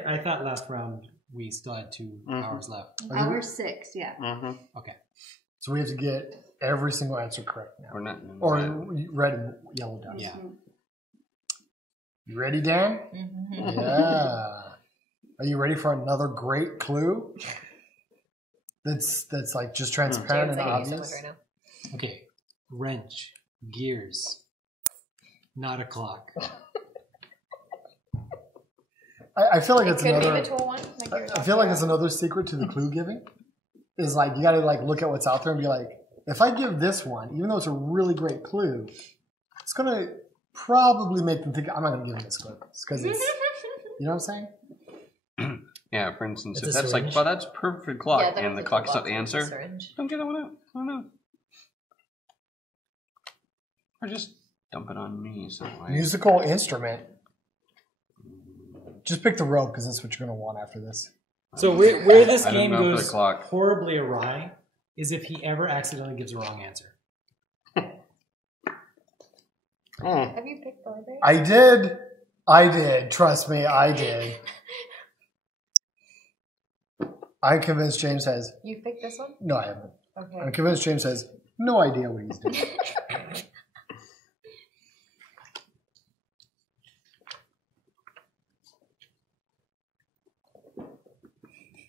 I thought last round we still had 2 hours left. Hour 6, yeah. Okay. So we have to get every single answer correct now. We're not. Or red and yellow does. Yeah. You ready, Dan? Mm-hmm. Yeah. Are you ready for another great clue? That's like just transparent and James, I hate you so much obvious. right now. Okay. Wrench. Gears. Not a clock. I feel like It it's could be another. the tool one. Like you were I talking feel like about. it's another secret to the clue giving. Is like you got to like look at what's out there and be like, if I give this one, even though it's a really great clue, it's gonna probably make them think I'm not gonna give them this clue because it's. You know what I'm saying? Yeah, for instance, It's if a that's like, syringe. well, that's perfect clock, Yeah, that and was the a clock is not box the with a answer, syringe. don't get that one out. I don't know. Or just dump it on me some way. Musical instrument. Just pick the rope because that's what you're gonna want after this. So where this I didn't game know for the goes clock. horribly awry is if he ever accidentally gives a wrong answer. Have you picked the library? I did. Trust me, I did. I'm convinced James has. You picked this one? No, I haven't. Okay. I'm convinced James has no idea what he's doing.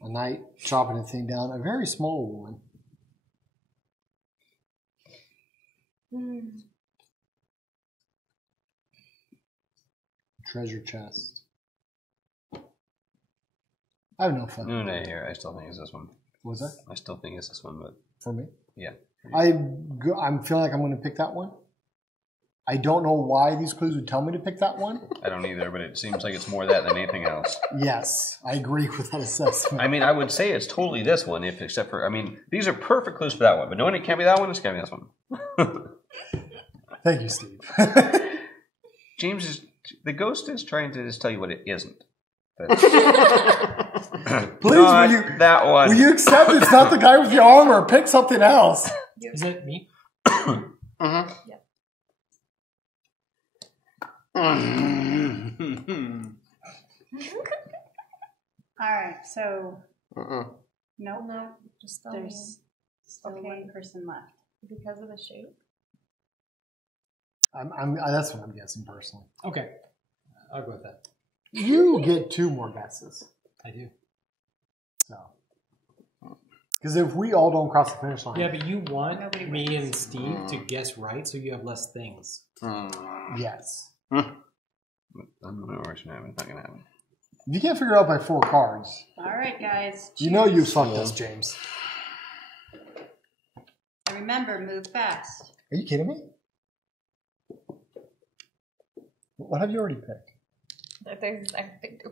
A knight chopping a thing down. A very small woman. Treasure chest. I have no fun. No, here. I still think it's this one. What was that? I still think it's this one, but For me? yeah. I'm feeling like I'm going to pick that one. I don't know why these clues would tell me to pick that one. I don't either, but it seems like it's more that than anything else. Yes, I agree with that assessment. I mean, I would say it's totally this one, if except for, I mean, these are perfect clues for that one, but knowing it can't be that one, it's got to be this one. Thank you, Steve. James is, the ghost is trying to just tell you what it isn't. But Please, not will you, that one. will you accept it's not the guy with the armor? Pick something else. Is it me? All right, so No, no, just the there's still one person left. because of the shape. That's what I'm guessing personally. Okay. I'll go with that. You get 2 more guesses. I do. So, because if we all don't cross the finish line, Yeah, but you want Nobody me wins. and Steve to guess right so you have less things. yes. I'm going to rush now. It's not going to happen. If you can't figure it out by 4 cards, All right, guys. you know you fucked us, James. And remember, move fast. Are you kidding me? What have you already picked?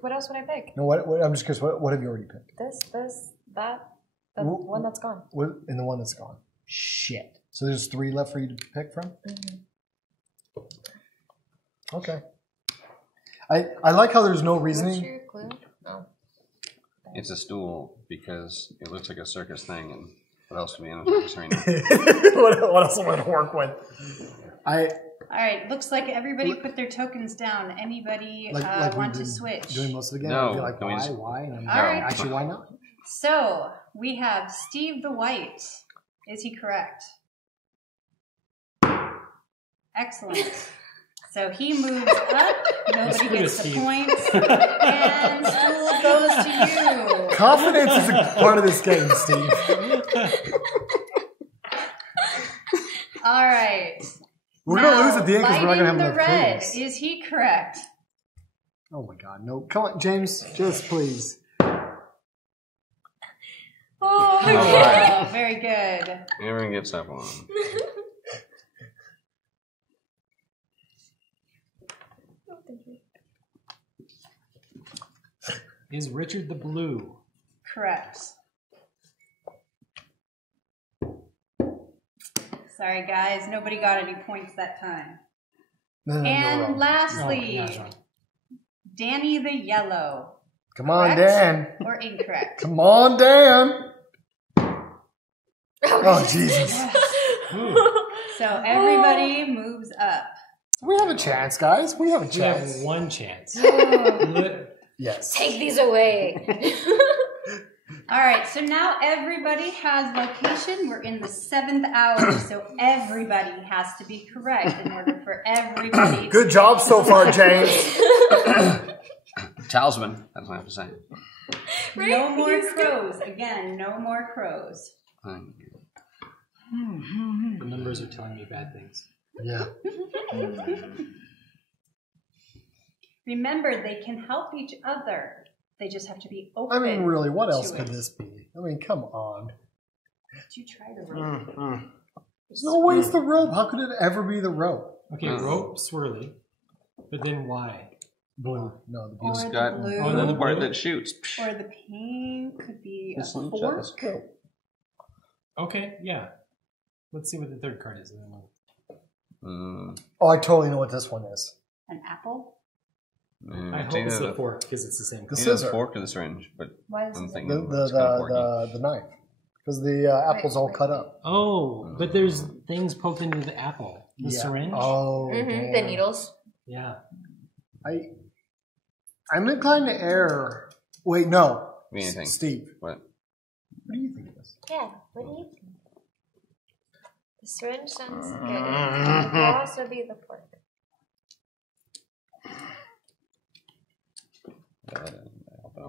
What else would I pick? No, I'm just curious. What have you already picked? This, that, the Wh- one that's gone. And the one that's gone. Shit. So there's 3 left for you to pick from? Okay. I like how there's no What's reasoning. your clue? Oh. It's a stool because it looks like a circus thing, and what else would be in a circus right now? what else am I going to work with? All right, looks like everybody put their tokens down. Anybody Like want we've to been switch? doing most of the game? No, I'd be like, can we just- why? And I'm All right. actually, why not? So we have Steve the White. Is he correct? Excellent. So he moves up. Nobody Screw gets the Steve. points, and stool goes to you. Confidence is a part of this game, Steve. All right. We're going to lose at the end because we're not going to have Lighting enough the red. clues. Is he correct? Oh my God, no. Come on, James, just please. Oh, Oh, very good. Everyone gets that one. Is Richard the blue? Correct. Sorry, guys. Nobody got any points that time. No, And you're wrong. lastly, Oh, yeah, sorry. Danny the Yellow. Come on, Correct Dan. Or incorrect? Come on, Dan. Oh, Jesus. So everybody moves up. We have a chance, guys. We have a We have chance. one chance. Yes. Take these away. All right, so now everybody has location. We're in the 7th hour, so everybody has to be correct in order for everybody. Good job so far, James. Talisman. That's what I have to say. No more crows. Again, no more crows. The numbers are telling me bad things. Yeah. Remember, they can help each other. They just have to be open. I mean, really, what else to could it. this be? I mean, come on. Did you try the rope? There's no way it's the rope. How could it ever be the rope? Okay, rope, swirly. But then why? Blue. No, the blue. Or It's the got blue. Oh, then the part blue? that shoots. Or the pink could be a This one fork. does. Okay, yeah. Let's see what the third card is. And then we'll... Oh, I totally know what this one is. An apple. I hope it's the fork because it's the same The color. Either the scissor. fork or the syringe, but Why is I'm it? thinking The it's kind of forky. the knife. Because the apple's all cut up. Oh, but there's things poked into the apple. The syringe? Oh, The damn. needles. Yeah. I'm inclined to err. Wait, no. Me anything. Steve. What? What do you think of this? Yeah, what do you think? The syringe sounds good. It could also be the fork.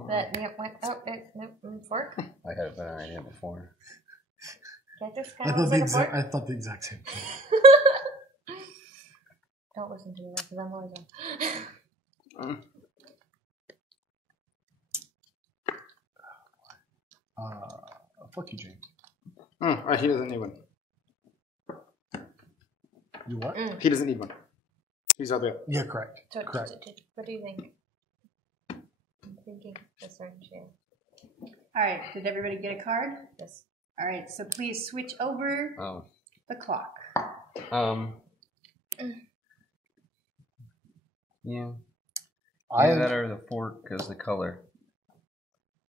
But, yeah, what? Oh, it's no fork? I had a better idea before. Get this I kind thought of the like a exact. fork? I thought the exact same thing. Don't listen to me because I'm always Fuck you, James. He doesn't need one. You what? He doesn't need one. He's out there. Yeah, correct. Correct. What do you think? I'm thinking the syringe here. All right, did everybody get a card? Yes. All right, so please switch over Oh. the clock. Yeah. I Either that or the fork because the color.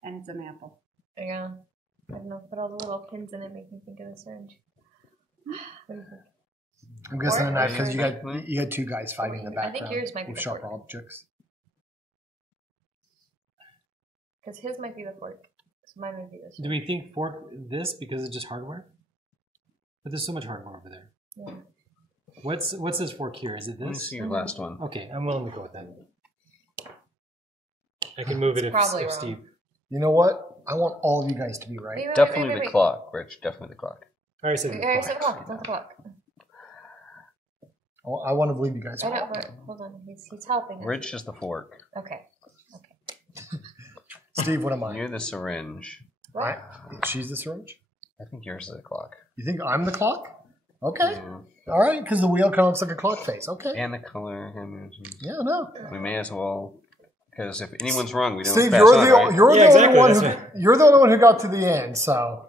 And it's an apple. Yeah. I don't know, but all the little pins in it make me think of the syringe. What do you think? I'm guessing a knife because Or- you got two guys fighting in the I think background yours might be with the sharp fork. objects. Because his might be the fork. So mine would be this. Do we think fork this because it's just hardware? But there's so much hardware over there. Yeah. What's this fork here? Is it Let me this? see your last one. Okay, I'm willing to go with that. I can move it if probably wrong. Steve. You know what? I want all of you guys to be right. Wait, Definitely wait. the clock, Rich. Definitely the clock. I already said I the already clock. said the clock. It's not the clock. I want to believe you guys. I know, but hold on. He's helping us. Rich is the fork. Okay. Steve, what am I? You're the syringe. Right. She's the syringe. I think yours is the clock. You think I'm the clock? Okay. Yeah. All right, because the wheel kind of looks like a clock face. Okay. And the color. Yeah, no. We may as well, because if anyone's wrong, we don't Steve, pass you're on, the right? you're Yeah, the exactly, only one that's who right. you're the only one who got to the end. So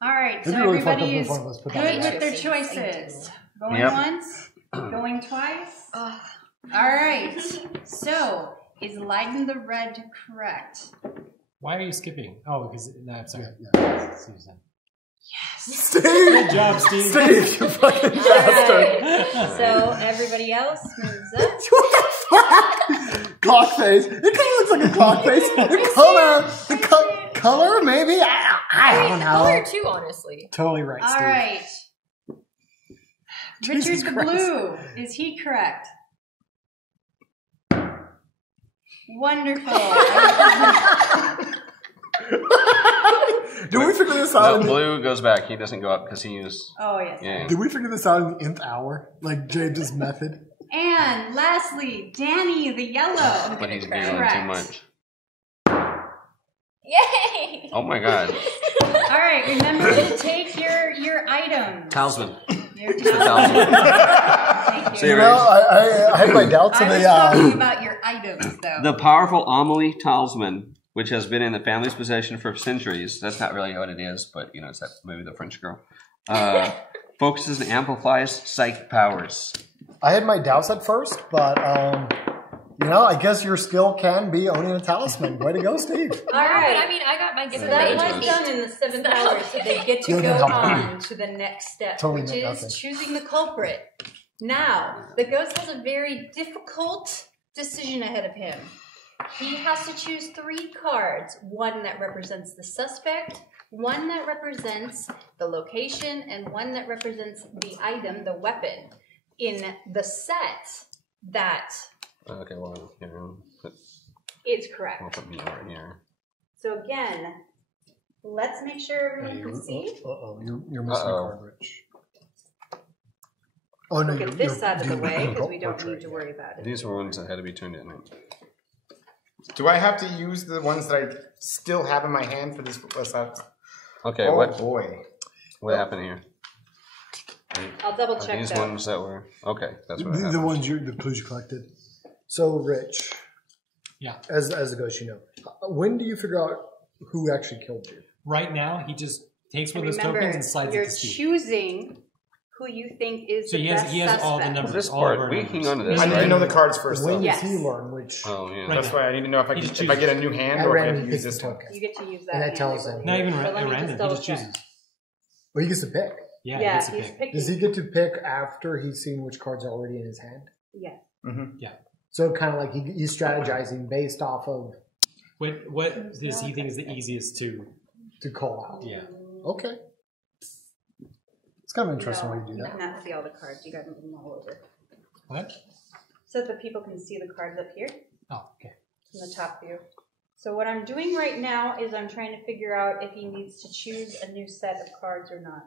All right, so It'd be really fucked up everybody if is one of us put good that with in. their choices. Going Yep. once, going twice. All right, so is Leiden the Red correct? Why are you skipping? Oh, because no, I'm sorry. Yeah. Susan. Steve, Good job, Steve. Steve, you fucking bastard. So everybody else moves up. What the fuck? Clock face. It kind of looks like a clock face. The color, maybe. I don't know. Color too, honestly. Totally right, All Steve. right. Jesus Richard the Christ. Blue, is he correct? Wonderful. Did we figure this No, out? blue goes back. He doesn't go up because he was. Oh, yes. Yeah. Did we figure this out in the nth hour? Like James's method? And lastly, Danny the Yellow. But he's giggling Correct. too much. Yay! Oh my god. All right, remember to take your items. Talisman. Your It's the talisman. talisman. Thank So you. You know, I had my doubts I in was the. talking about your items, though. The powerful Amelie talisman, which has been in the family's possession for centuries. That's not really what it is, but you know, it's that movie, The French Girl. Focuses and amplifies psychic powers. I had my doubts at first, but you know, I guess your skill can be owning a talisman. Way to go, Steve. All right. But I mean, I got my gift So that away. was done in the 7th hour, so they get to Yeah, go no, on to the next step, Totally which meant is nothing. choosing the culprit. Now, the ghost has a very difficult decision ahead of him. He has to choose 3 cards, one that represents the suspect, one that represents the location, and one that represents the item, the weapon, in the set that Okay, well, here, is I'll correct. put me over here. So again, let's make sure everyone can see. You're missing a card, Rich. Oh no, Get this out of the way because we don't portrait. need to worry about it. These were ones that had to be turned in. Do I have to use the ones that I still have in my hand for this? Okay, Oh what boy. happened here? I'll double Are check these that. ones that were okay? That's what The happened. ones the clues you collected. So, Rich. Yeah. As a ghost, you know. When do you figure out who actually killed you? Right now, he just takes one And of those remember, tokens and slides it you're to Steve. choosing who you think is So the he best has all the suspect. numbers. This all of our part, we numbers. hang on to this, I need to right? know the cards first, When though. Yes. does he learn which? Oh yeah. Right. That's why I need to know if I He get, just if I get a chooses. new hand At or if I random, have he to use picks this the one. token. You get to use that. And that hand, tells I him. believe. Not even But let me random. just He double just check. chooses. Well, he gets to pick. Yeah, Yeah, he gets to he's pick. picking. Does he get to pick after he's seen which cards are already in his hand? Yes. So kind of like he's strategizing based off of What does he think is the easiest to? call out. Yeah. Okay. It's kind of interesting No, way to do that. not see all the cards. You got to move them all over. What? So that people can see the cards up here Oh, okay. in the top view. So what I'm doing right now is I'm trying to figure out if he needs to choose a new set of cards or not.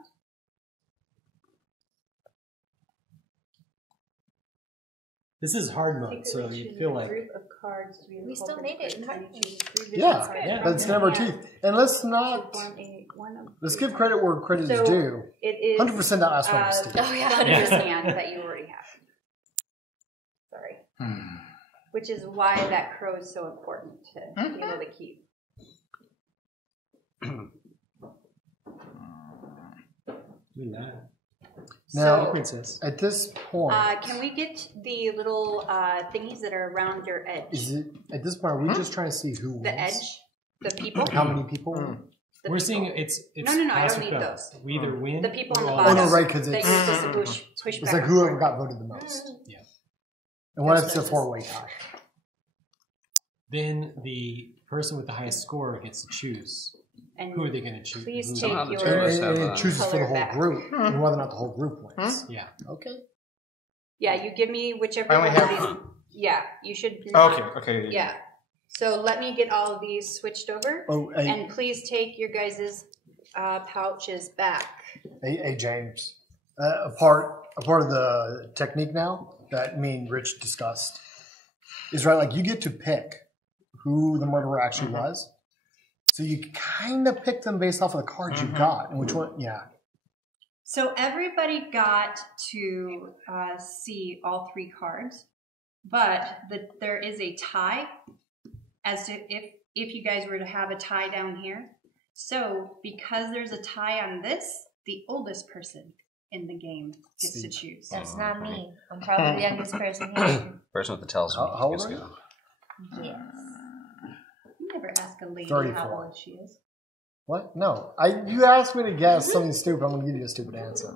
This is hard mode, Secretly so you choosing feel a like group of cards to be the We still culprit made it in first, hard and you choose 3 Yeah, different cards yeah, from That's your never hand teeth. And let's to not form one of let's 3 give credit where credit is So, due. It is 100% not ask for Steve. Oh, yeah. from Yeah. your hand that you already have. Sorry. Which is why that crow is so important to be able to keep. do that. Now, So, Princess. at this point, can we get the little thingies that are around your edge? is it at this point? Are we just trying to see who wins? The edge? The people? How many people? The We're people. seeing it's No, no, no, I pass don't or need fail. those. We either win. The people on or the all bottom. Oh no, right? Because That it's you're supposed to push it's back like and whoever forth. got voted the most. Yeah. And what if That's it's a what it is. four-way tie? Then the person with the highest score gets to choose. And Who are they going to choose? please Who's- take Somehow the your two of us And have it chooses for the color whole back. group, and whether or not the whole group wins. Yeah. Okay. Yeah, you give me whichever I only one of have- these. Yeah, you should. Not, Okay. Yeah. So let me get all of these switched over, Oh, hey, and please take your guys' pouches back. hey, James. A part of the technique now that me and Rich discussed is right. Like you get to pick who the murderer actually was, so you kind of pick them based off of the cards you got and which one. Yeah. So everybody got to see all 3 cards, but there is a tie as to if you guys were to have a tie down here. So because there's a tie on this, the oldest person in the game gets to choose. That's not me. I'm probably the youngest person here. Person with the talisman. How old gets are to you? go. Yes. You never ask a lady 34. how old she is. What? No. You asked me to guess something stupid. I'm going to give you a stupid answer.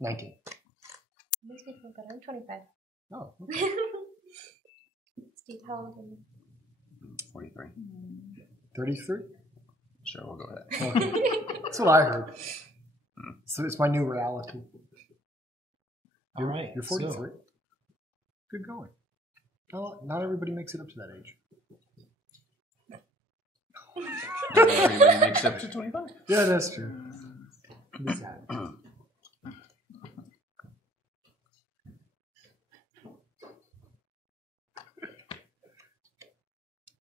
19. Makes me feel better. I'm 25. Oh. Steve, how old are you? 43. 33? Sure, we'll go with that. Okay. That's what I heard. So it's my new reality. All right. You're 43. Good going. Well, not everybody makes it up to that age. Everybody makes up to 25. Yeah, that's true. Exactly.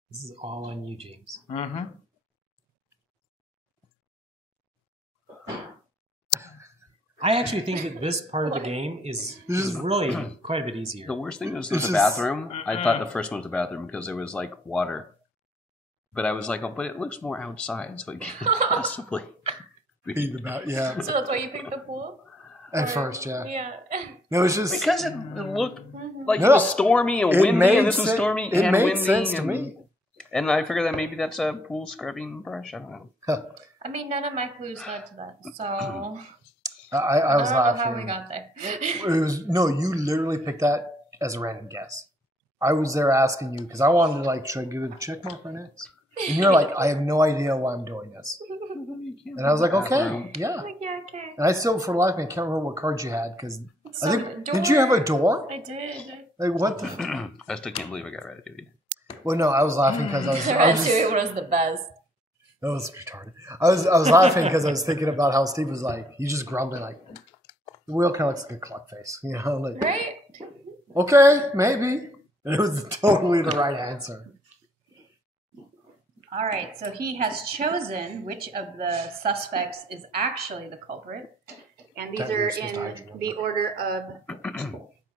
This is all on you, James. I actually think that this part of the game is really quite a bit easier. The worst thing was the bathroom. I thought the first one was the bathroom because there was like water. But I was like, oh, but it looks more outside, so it can't possibly Be the yeah. So that's why you picked the pool? At first, yeah. Yeah. No, it's just because it looked like it was stormy and windy, and this was stormy and windy. It made sense to me. And I figured that maybe that's a pool scrubbing brush. I don't know. I mean, none of my clues led to that, so I was laughing. How we got there. It was you literally picked that as a random guess. I was there asking you because I wanted to like, should I give it a check mark or next? And you're like, I have no idea why I'm doing this. And I was like, okay, yeah. Like, yeah, okay. And I still, for the life of me, I can't remember what cards you had because So, I think did you have a door? I did. Like what? The I still can't believe I got Ratatouille. Well, no, I was laughing because I was. Ratatouille was the best. That was retarded. I was laughing because I was thinking about how Steve was like, he's just grumbling like, the wheel kind of looks like a clock face, you know? Like, Right? okay, maybe. And it was totally the right answer. All right, so he has chosen which of the suspects is actually the culprit. And these are in the order of...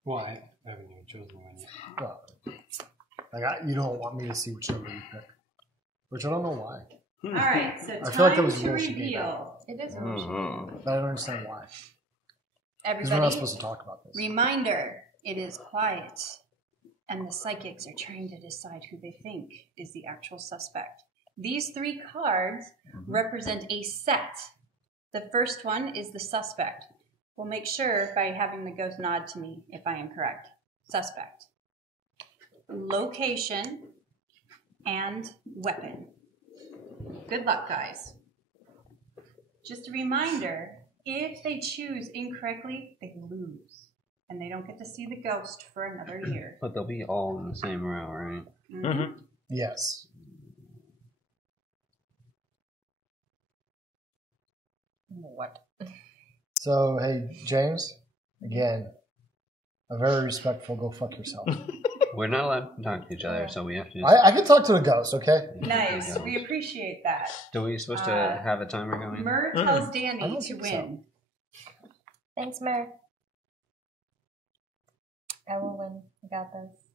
Why? I haven't even chosen one yet. Well, like you don't want me to see which number you pick. Which I don't know why. All right, so I feel like that was time to bullshit. reveal. It is But I don't understand why. Because Everybody, we're not supposed to talk about this. reminder, it is quiet. And the psychics are trying to decide who they think is the actual suspect. These 3 cards represent a set. The first one is the suspect. We'll make sure by having the ghost nod to me if I am correct. Suspect. Location and weapon. Good luck, guys. Just a reminder, if they choose incorrectly, they lose. And they don't get to see the ghost for another year. But they'll be all in the same row, right? Mm-hmm. Yes. What? So, hey, James, again, a very respectful go fuck yourself. We're not allowed to talk to each other, so we have to... I can talk to the ghost, okay? Nice. We appreciate that. Do we supposed to have a timer going? Myrrh tells Danny to win. Thanks, Mary. I will win. I got this.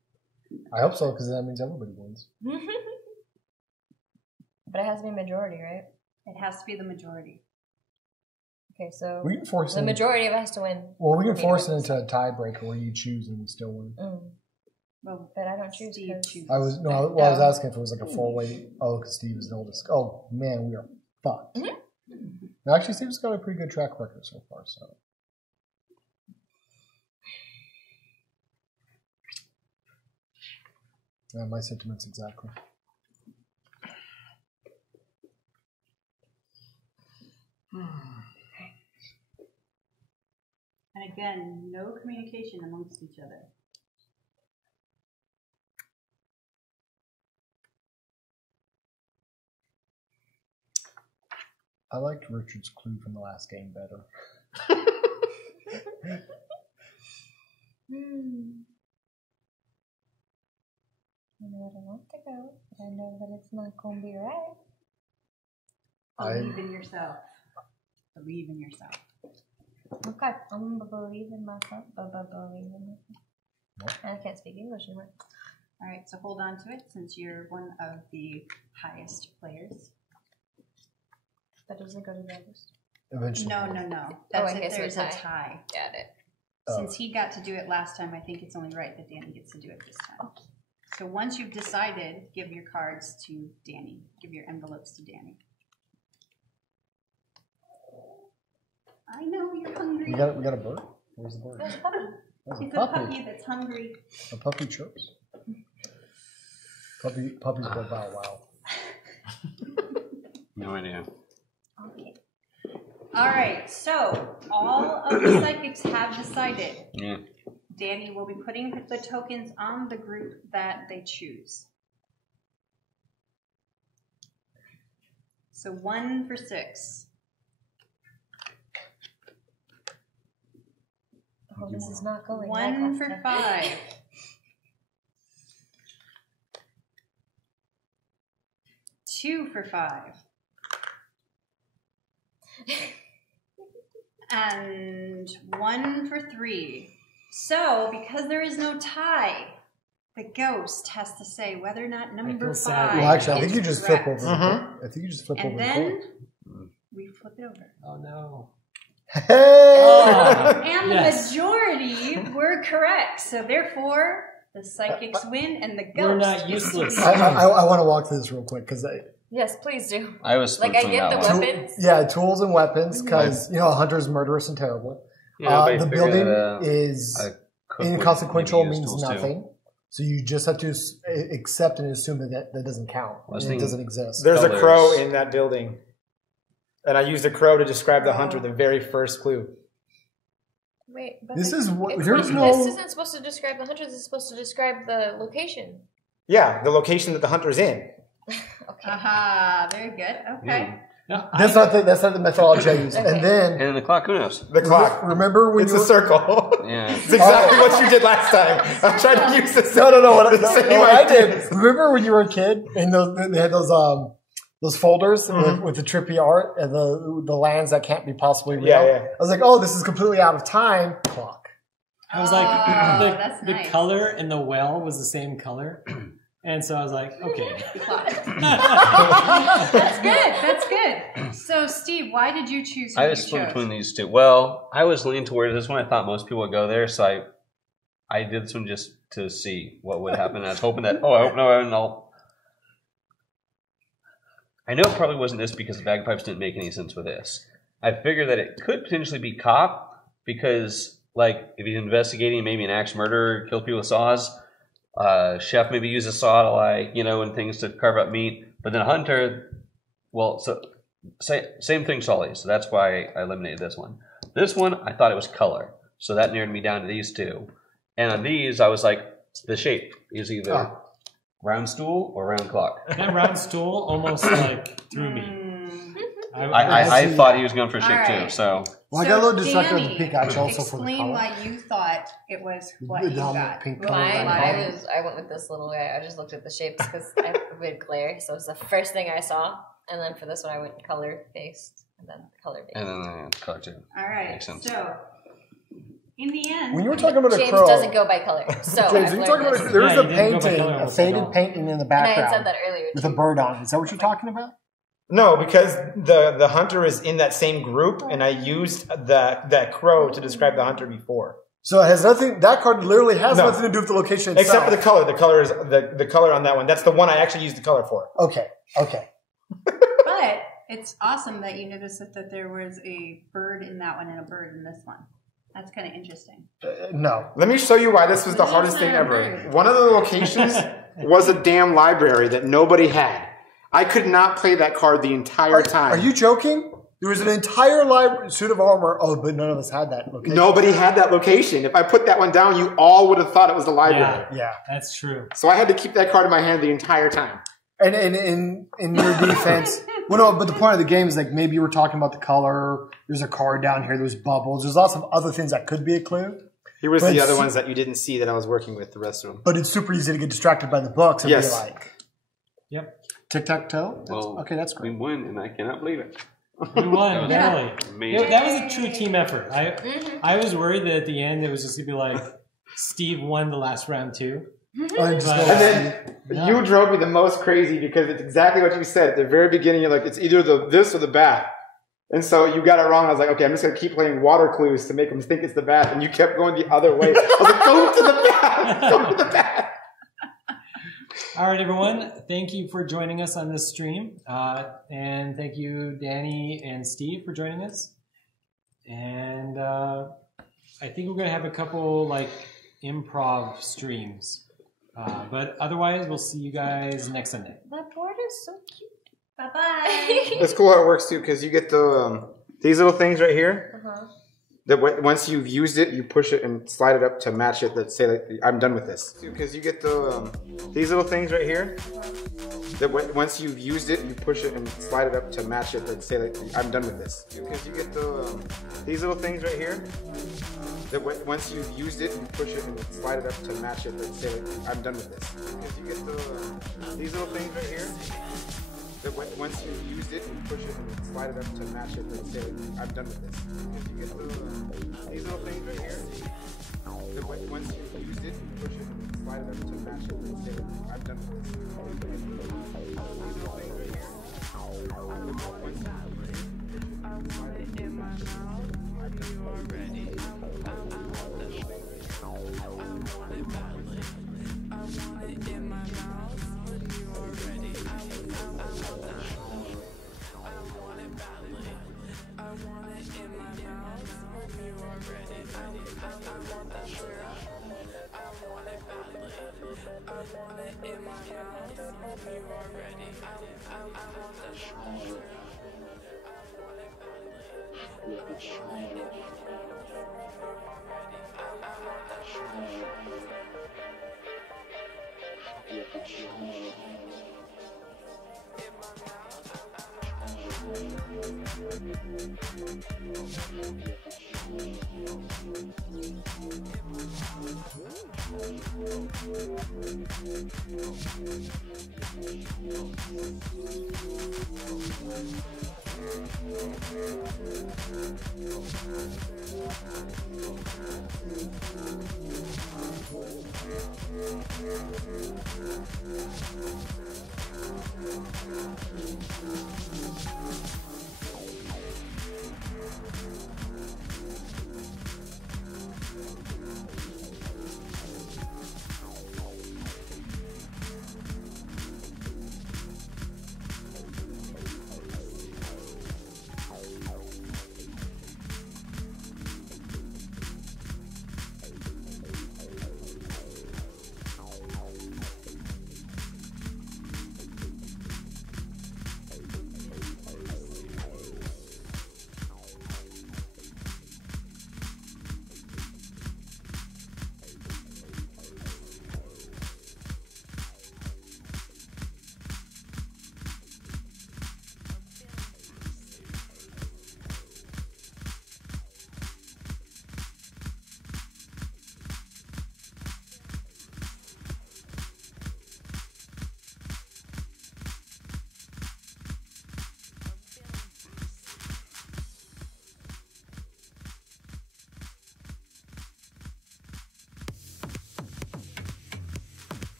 I hope so, because that means everybody wins. But it has to be majority, right? It has to be the majority. Okay, so We can force the it. majority of us to win. Well, we can force it into a tiebreaker where you choose and you still win. Well, But I don't choose. Steve 'cause- chooses. I was asking if it was like a 4-way. Oh, because Steve is the oldest. Oh man, we are fucked. Actually, Steve's got a pretty good track record so far. So. Yeah, my sentiments exactly. And again, no communication amongst each other. I liked Richard's clue from the last game better. I know where I want to go, but I know that it's not going to be right. Believe in yourself. Believe in yourself. Okay, I'm going to believe in myself. Believe in myself. And I can't speak English anymore. All right, so hold on to it since you're one of the highest players. That doesn't go to the others. Eventually. No. That's okay, if so there's a a tie. tie. Got it. Since he got to do it last time, I think it's only right that Danny gets to do it this time. So once you've decided, give your cards to Danny. Give your envelopes to Danny. I know you're hungry. We got a bird? Where's the bird? There's a puppy. There's It's a puppy that's hungry. A puppy chirps. Puppies go bow wow. No idea. Okay. All right, so all of the psychics have decided. Yeah. Danny will be putting the tokens on the group that they choose. So 1 for 6. Oh, this is not going. 1 for 5. 2 for 5. And 1 for 3. So, because there is no tie, the ghost has to say whether or not number 5. Well, actually, I think you just flip correct. over. I think you just flip over. And then we flip it over. Oh no. Hey! And the majority were correct. So therefore, the psychics win and the ghost. We're not useless. I want to walk through this real quick because Yes, please do. I was Like, I get the weapons. yeah, tools and weapons because you know a hunter is murderous and terrible. Yeah, The building is inconsequential, means nothing. So you just have to accept and assume that that doesn't count. It doesn't exist. There's a crow in that building. And I used a crow to describe the hunter, the very first clue. Wait, but This is what this isn't supposed to describe the hunters. It's supposed to describe the location. Yeah, the location that the hunter's in. Okay. Aha, very good. Okay. No, That's not the methodology I use. Okay. And then And the clock, who knows? The clock. remember when It's you a circle. Yeah. It's exactly what you did last time. I'm trying to use this. No. What I idea. did. Remember when you were a kid and they had those folders with the trippy art and the lands that can't be possibly real. Yeah. I was like, oh, this is completely out of time. Clock. I was like, that's the nice. color in the well was the same color. And so I was like, okay. That's good. That's good. So, Steve, why did you choose who I you was split chose? between these two. Well, I was leaning towards this one. I thought most people would go there, so I did this one just to see what would happen. I was hoping that, I hope no. I know it probably wasn't this because the bagpipes didn't make any sense with this. I figured that it could potentially be cop because, like, if he's investigating maybe an axe murderer, kills people with saws, chef maybe uses a saw to, like, and things to carve up meat. But then a hunter, well, so same thing, Sully. So that's why I eliminated this one. This one, I thought it was color. So that narrowed me down to these two. And on these, I was like, the shape is either round stool or round clock. That round stool almost like threw me. I thought he was going for shape All right. too. So Well, I got a little distracted with the Danny, pink eye also for the explain color. why you thought it was what The you dominant got. pink Well, color. Mine, why? I went with this little guy. I just looked at the shapes because I would glare, so it was the first thing I saw. And then for this one, I went color based, and then color based. and then color too. All right. Makes sense. So, in the end, When you were talking about a James crow, doesn't go by color, so James, I've you were learned talking this. about there's Yeah, a you didn't go by painting, color a almost at faded all. painting in the And I had background said that earlier. with a bird on it. Is that what you're talking about? No, because the hunter is in that same group, and I used that crow to describe the hunter before. So it has nothing. That card literally has No. nothing to do with the location itself. Except for the color. The color is the color on that one. That's the one I actually used the color for. Okay. but it's awesome that you noticed that there was a bird in that one and a bird in this one. That's kind of interesting. No. Let me show you why this was the This hardest is thing not ever. rude. One of the locations was a damn library that nobody had. I could not play that card the entire time. Are you joking? There was an entire library suit of armor. Oh, but none of us had that location. Nobody had that location. If I put that one down, you all would have thought it was the library. Yeah. That's true. So I had to keep that card in my hand the entire time. And in your defense, well, no, but the point of the game is like maybe you were talking about the color. There's a card down here. There's bubbles. There's lots of other things that could be a clue. Here was But the other it's- ones that you didn't see that I was working with, the rest of them. But it's super easy to get distracted by the books and Yes. be like, Yep. tic-tac-toe? Well, Okay, that's we great. win, and I cannot believe it. We won, Yeah. really. Amazing. That was a true team effort. I was worried that at the end it was just going to be like Steve won the last round too. And just But- go, And then Yeah. you drove me the most crazy because it's exactly what you said at the very beginning. You're like, it's either this or the bath. And so you got it wrong. I was like, okay, I'm just going to keep playing water clues to make them think it's the bath. And you kept going the other way. I was like, go to the bath. Go to the bath. All right, everyone. Thank you for joining us on this stream. And thank you, Danny and Steve, for joining us. And I think we're going to have a couple like improv streams. But otherwise, we'll see you guys next Sunday. That board is so cute. Bye-bye. It's cool how it works too, because you get the these little things right here. That once you've used it, you push it and slide it up to match it. Let's say like, I'm done with this. Because you get the these little things right here. That once you've used it, you push it and slide it up to match it. Let's say like, I'm done with this. Because you get the these little things right here. That once you've used it, you push it and slide it up to match it. Let's say like, I'm done with this. Because you get the these little things right here. Once you've used it, you push it and slide it up to match it and say, I'm done with this. Because you get these little things right here. Once you've used it, you push it and slide it up to match it and say, I'm done with this. These little things right here. Once I want it in my mouth. You already. I want it badly. I want it in my mouth. You already. I want it badly. I want it in my mouth. You already. I want that syrup. I want it badly. I want it in my mouth. You already. I want that syrup.